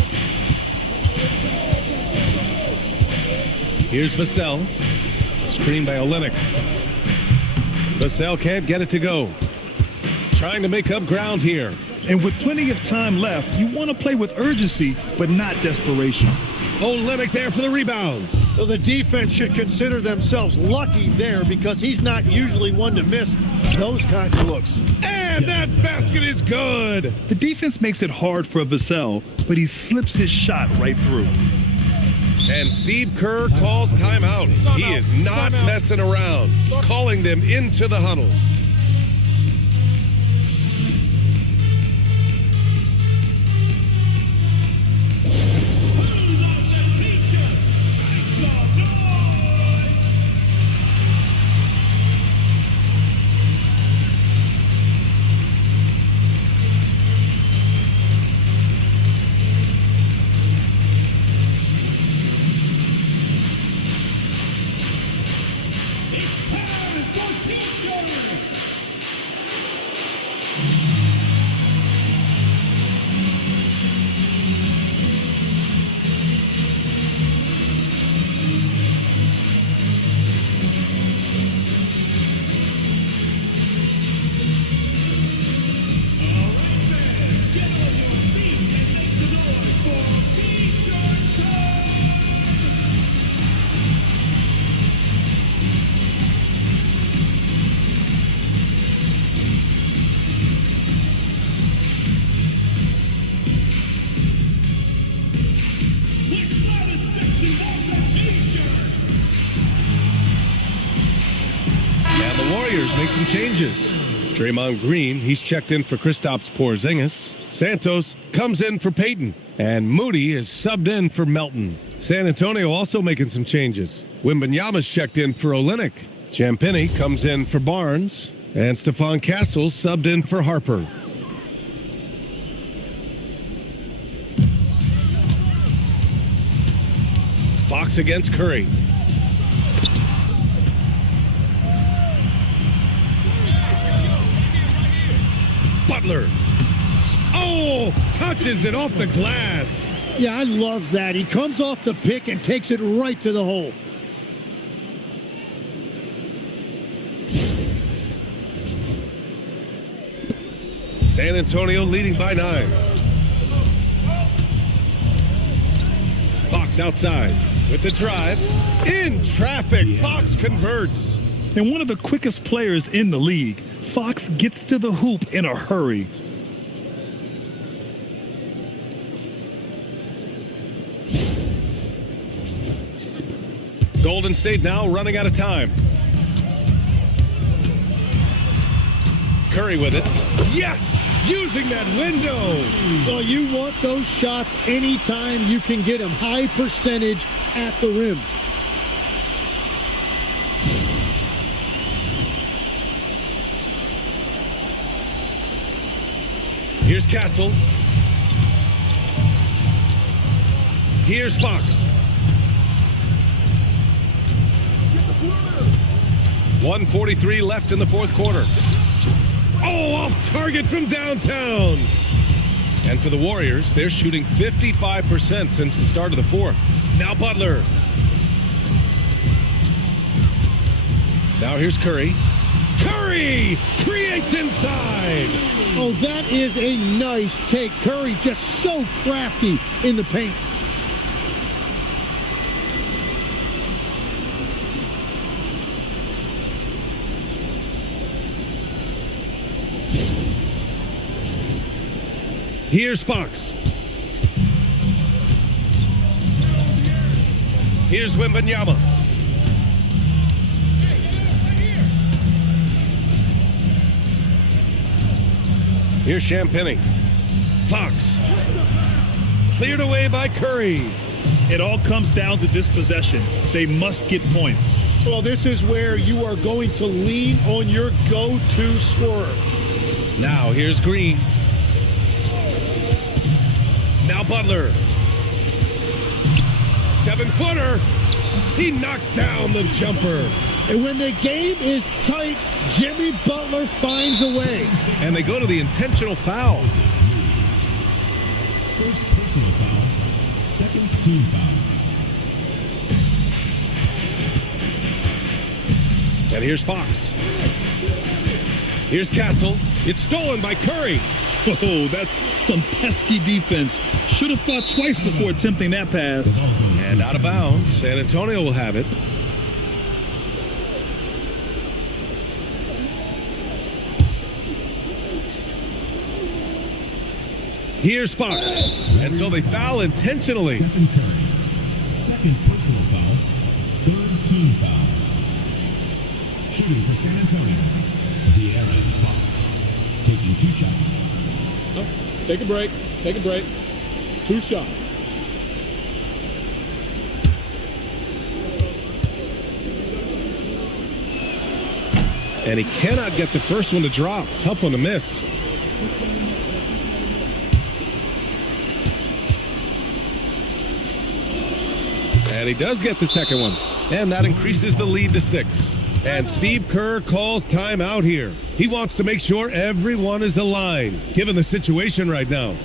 Here's Vassell. Screen by Olynyk. Vassell can't get it to go. Trying to make up ground here. And with plenty of time left, you want to play with urgency, but not desperation. Olynyk there for the rebound. So the defense should consider themselves lucky there because he's not usually one to miss those kinds of looks. And that basket is good. The defense makes it hard for Vassell, but he slips his shot right through. And Steve Kerr calls timeout. He is not messing around, calling them into the huddle. And the Warriors make some changes. Draymond Green, he's checked in for Kristaps Porzingis. Santos comes in for Payton. And Moody is subbed in for Melton. San Antonio also making some changes. Wembanyama's checked in for Olynyk. Champagnie comes in for Barnes. And Stephon Castles subbed in for Harper. Fox against Curry. Butler. Oh, touches it off the glass. Yeah, I love that. He comes off the pick and takes it right to the hole. San Antonio leading by 9. Fox outside with the drive. In traffic, Fox converts. And one of the quickest players in the league, Fox gets to the hoop in a hurry. Golden State now running out of time. Curry with it. Yes! Using that window. Well, you want those shots anytime you can get them. High percentage at the rim. Here's Castle. Here's Fox. 1:43 left in the fourth quarter. Oh, off target from downtown. And for the Warriors, they're shooting 55% since the start of the fourth. Now Butler. Now here's Curry. Curry creates inside. Oh, that is a nice take. Curry just so crafty in the paint. Here's Fox. Here's Wembanyama. Here's Champagnie. Fox. Cleared away by Curry. It all comes down to this possession. They must get points. Well, this is where you are going to lean on your go-to scorer. Now here's Green. Now Butler. 7-footer. He knocks down the jumper. And when the game is tight, Jimmy Butler finds a way. And they go to the intentional foul. First personal foul, second team foul. And here's Fox. Here's Castle. It's stolen by Curry. Oh, that's some pesky defense. Should have thought twice before attempting that pass. And out of bounds. San Antonio will have it. Here's Fox. And so they foul intentionally. Stephen Curry, second personal foul, third team foul. Shooting for San Antonio, De'Aaron Fox, taking 2 shots. Oh, take a break. Take a break. 2 shots. And he cannot get the first one to drop. Tough one to miss. And he does get the second one. And that increases the lead to 6. And Steve Kerr calls timeout here. He wants to make sure everyone is aligned, given the situation right now.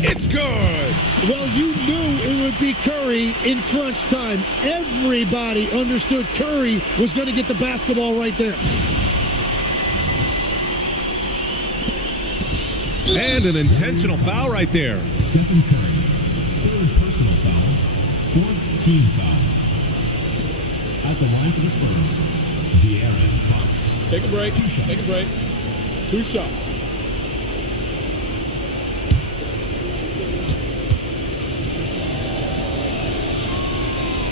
It's good. Well, you knew it would be Curry in crunch time. Everybody understood Curry was going to get the basketball right there. And an intentional foul right there. Stephen Curry, third personal foul, fourth team foul. At the line for the Spurs, De'Aaron Fox. Take a break. Take a break. 2 shots.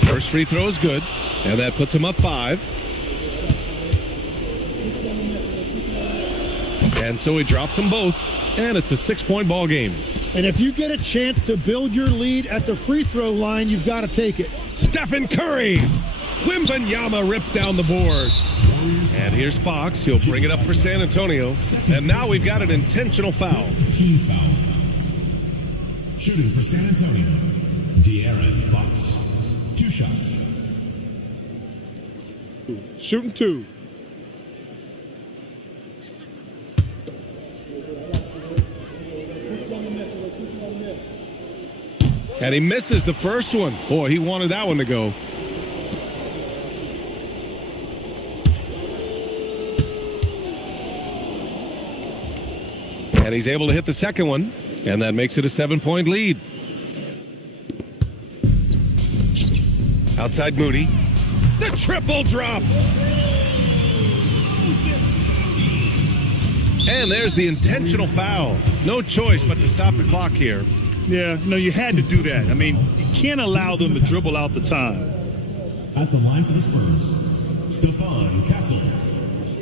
First free throw is good, and that puts him up 5. And so he drops them both, and it's a 6-point ball game. And if you get a chance to build your lead at the free throw line, you've got to take it. Stephen Curry. Wembanyama rips down the board. And here's Fox. He'll bring it up for San Antonio. And now we've got an intentional foul. Team foul. Shooting for San Antonio, De'Aaron Fox. 2 shots. Shooting 2. And he misses the first one. Boy, he wanted that one to go. And he's able to hit the second one, and that makes it a 7-point lead. Outside Moody. The triple drop. And there's the intentional foul. No choice but to stop the clock here. Yeah, no, you had to do that. I mean, you can't allow them to dribble out the time. At the line for the Spurs, Stefan Castle.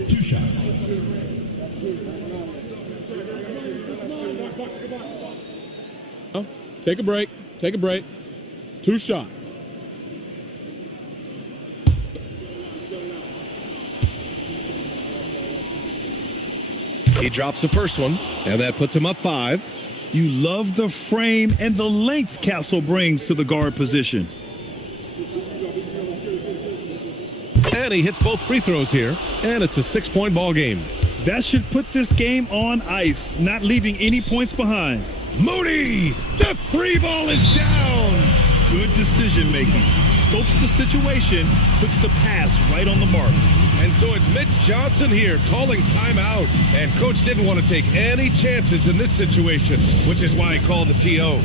2 shots. Take a break. Take a break. 2 shots. He drops the first one, and that puts him up 5. You love the frame and the length Castle brings to the guard position. And he hits both free throws here, and it's a 6-point ball game. That should put this game on ice, not leaving any points behind. Moody! The free ball is down! Good decision making. Scopes the situation, puts the pass right on the mark. And so it's Mitch Johnson here calling timeout. And coach didn't want to take any chances in this situation, which is why he called the TO.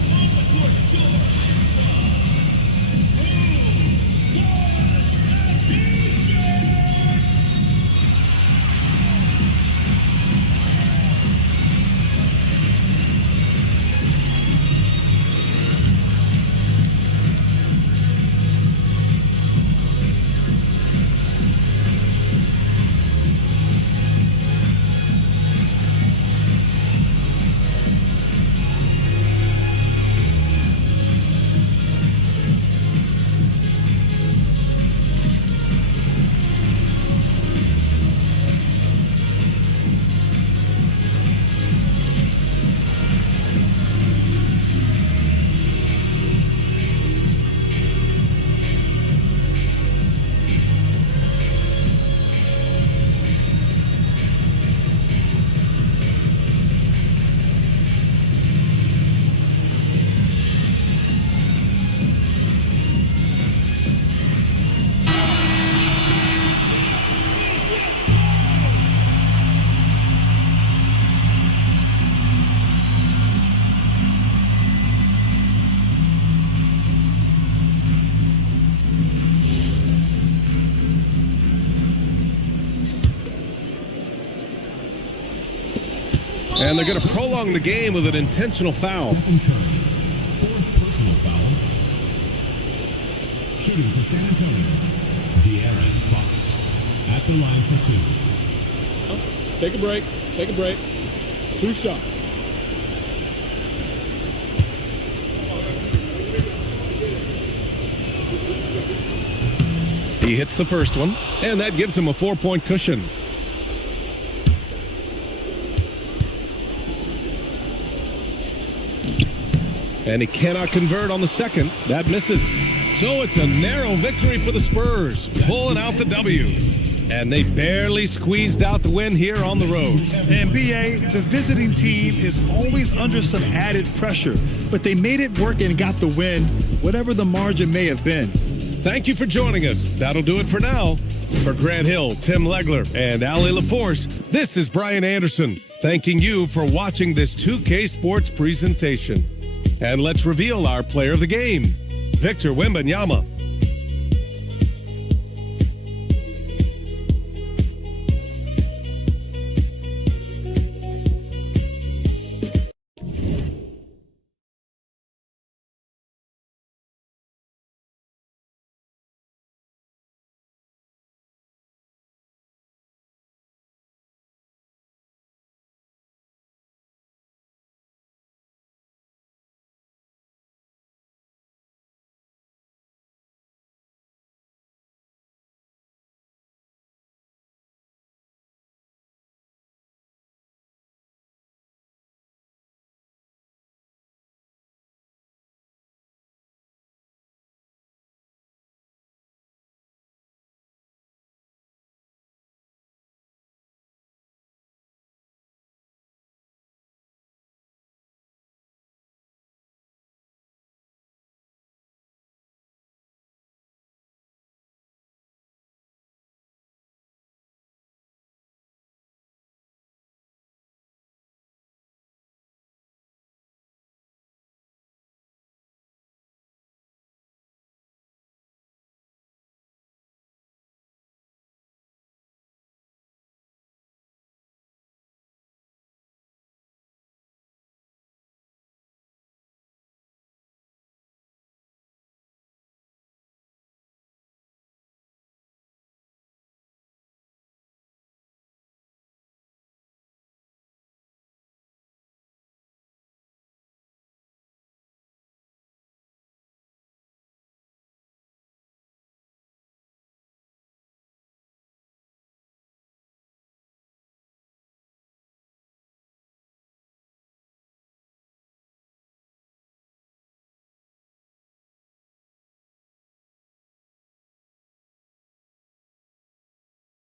And they're going to prolong the game with an intentional foul. Stephen Curry, 4th personal foul. Shooting for San Antonio, De'Aaron Fox. At the line for 2. Take a break. Take a break. 2 shots. He hits the first one, and that gives him a 4-point cushion. And he cannot convert on the second. That misses. So it's a narrow victory for the Spurs, pulling out the W. And they barely squeezed out the win here on the road. And BA, the visiting team is always under some added pressure, but they made it work and got the win, whatever the margin may have been. Thank you for joining us. That'll do it for now. For Grant Hill, Tim Legler, and Ali LaForce, this is Brian Anderson, thanking you for watching this 2K Sports presentation. And let's reveal our player of the game, Victor Wembanyama.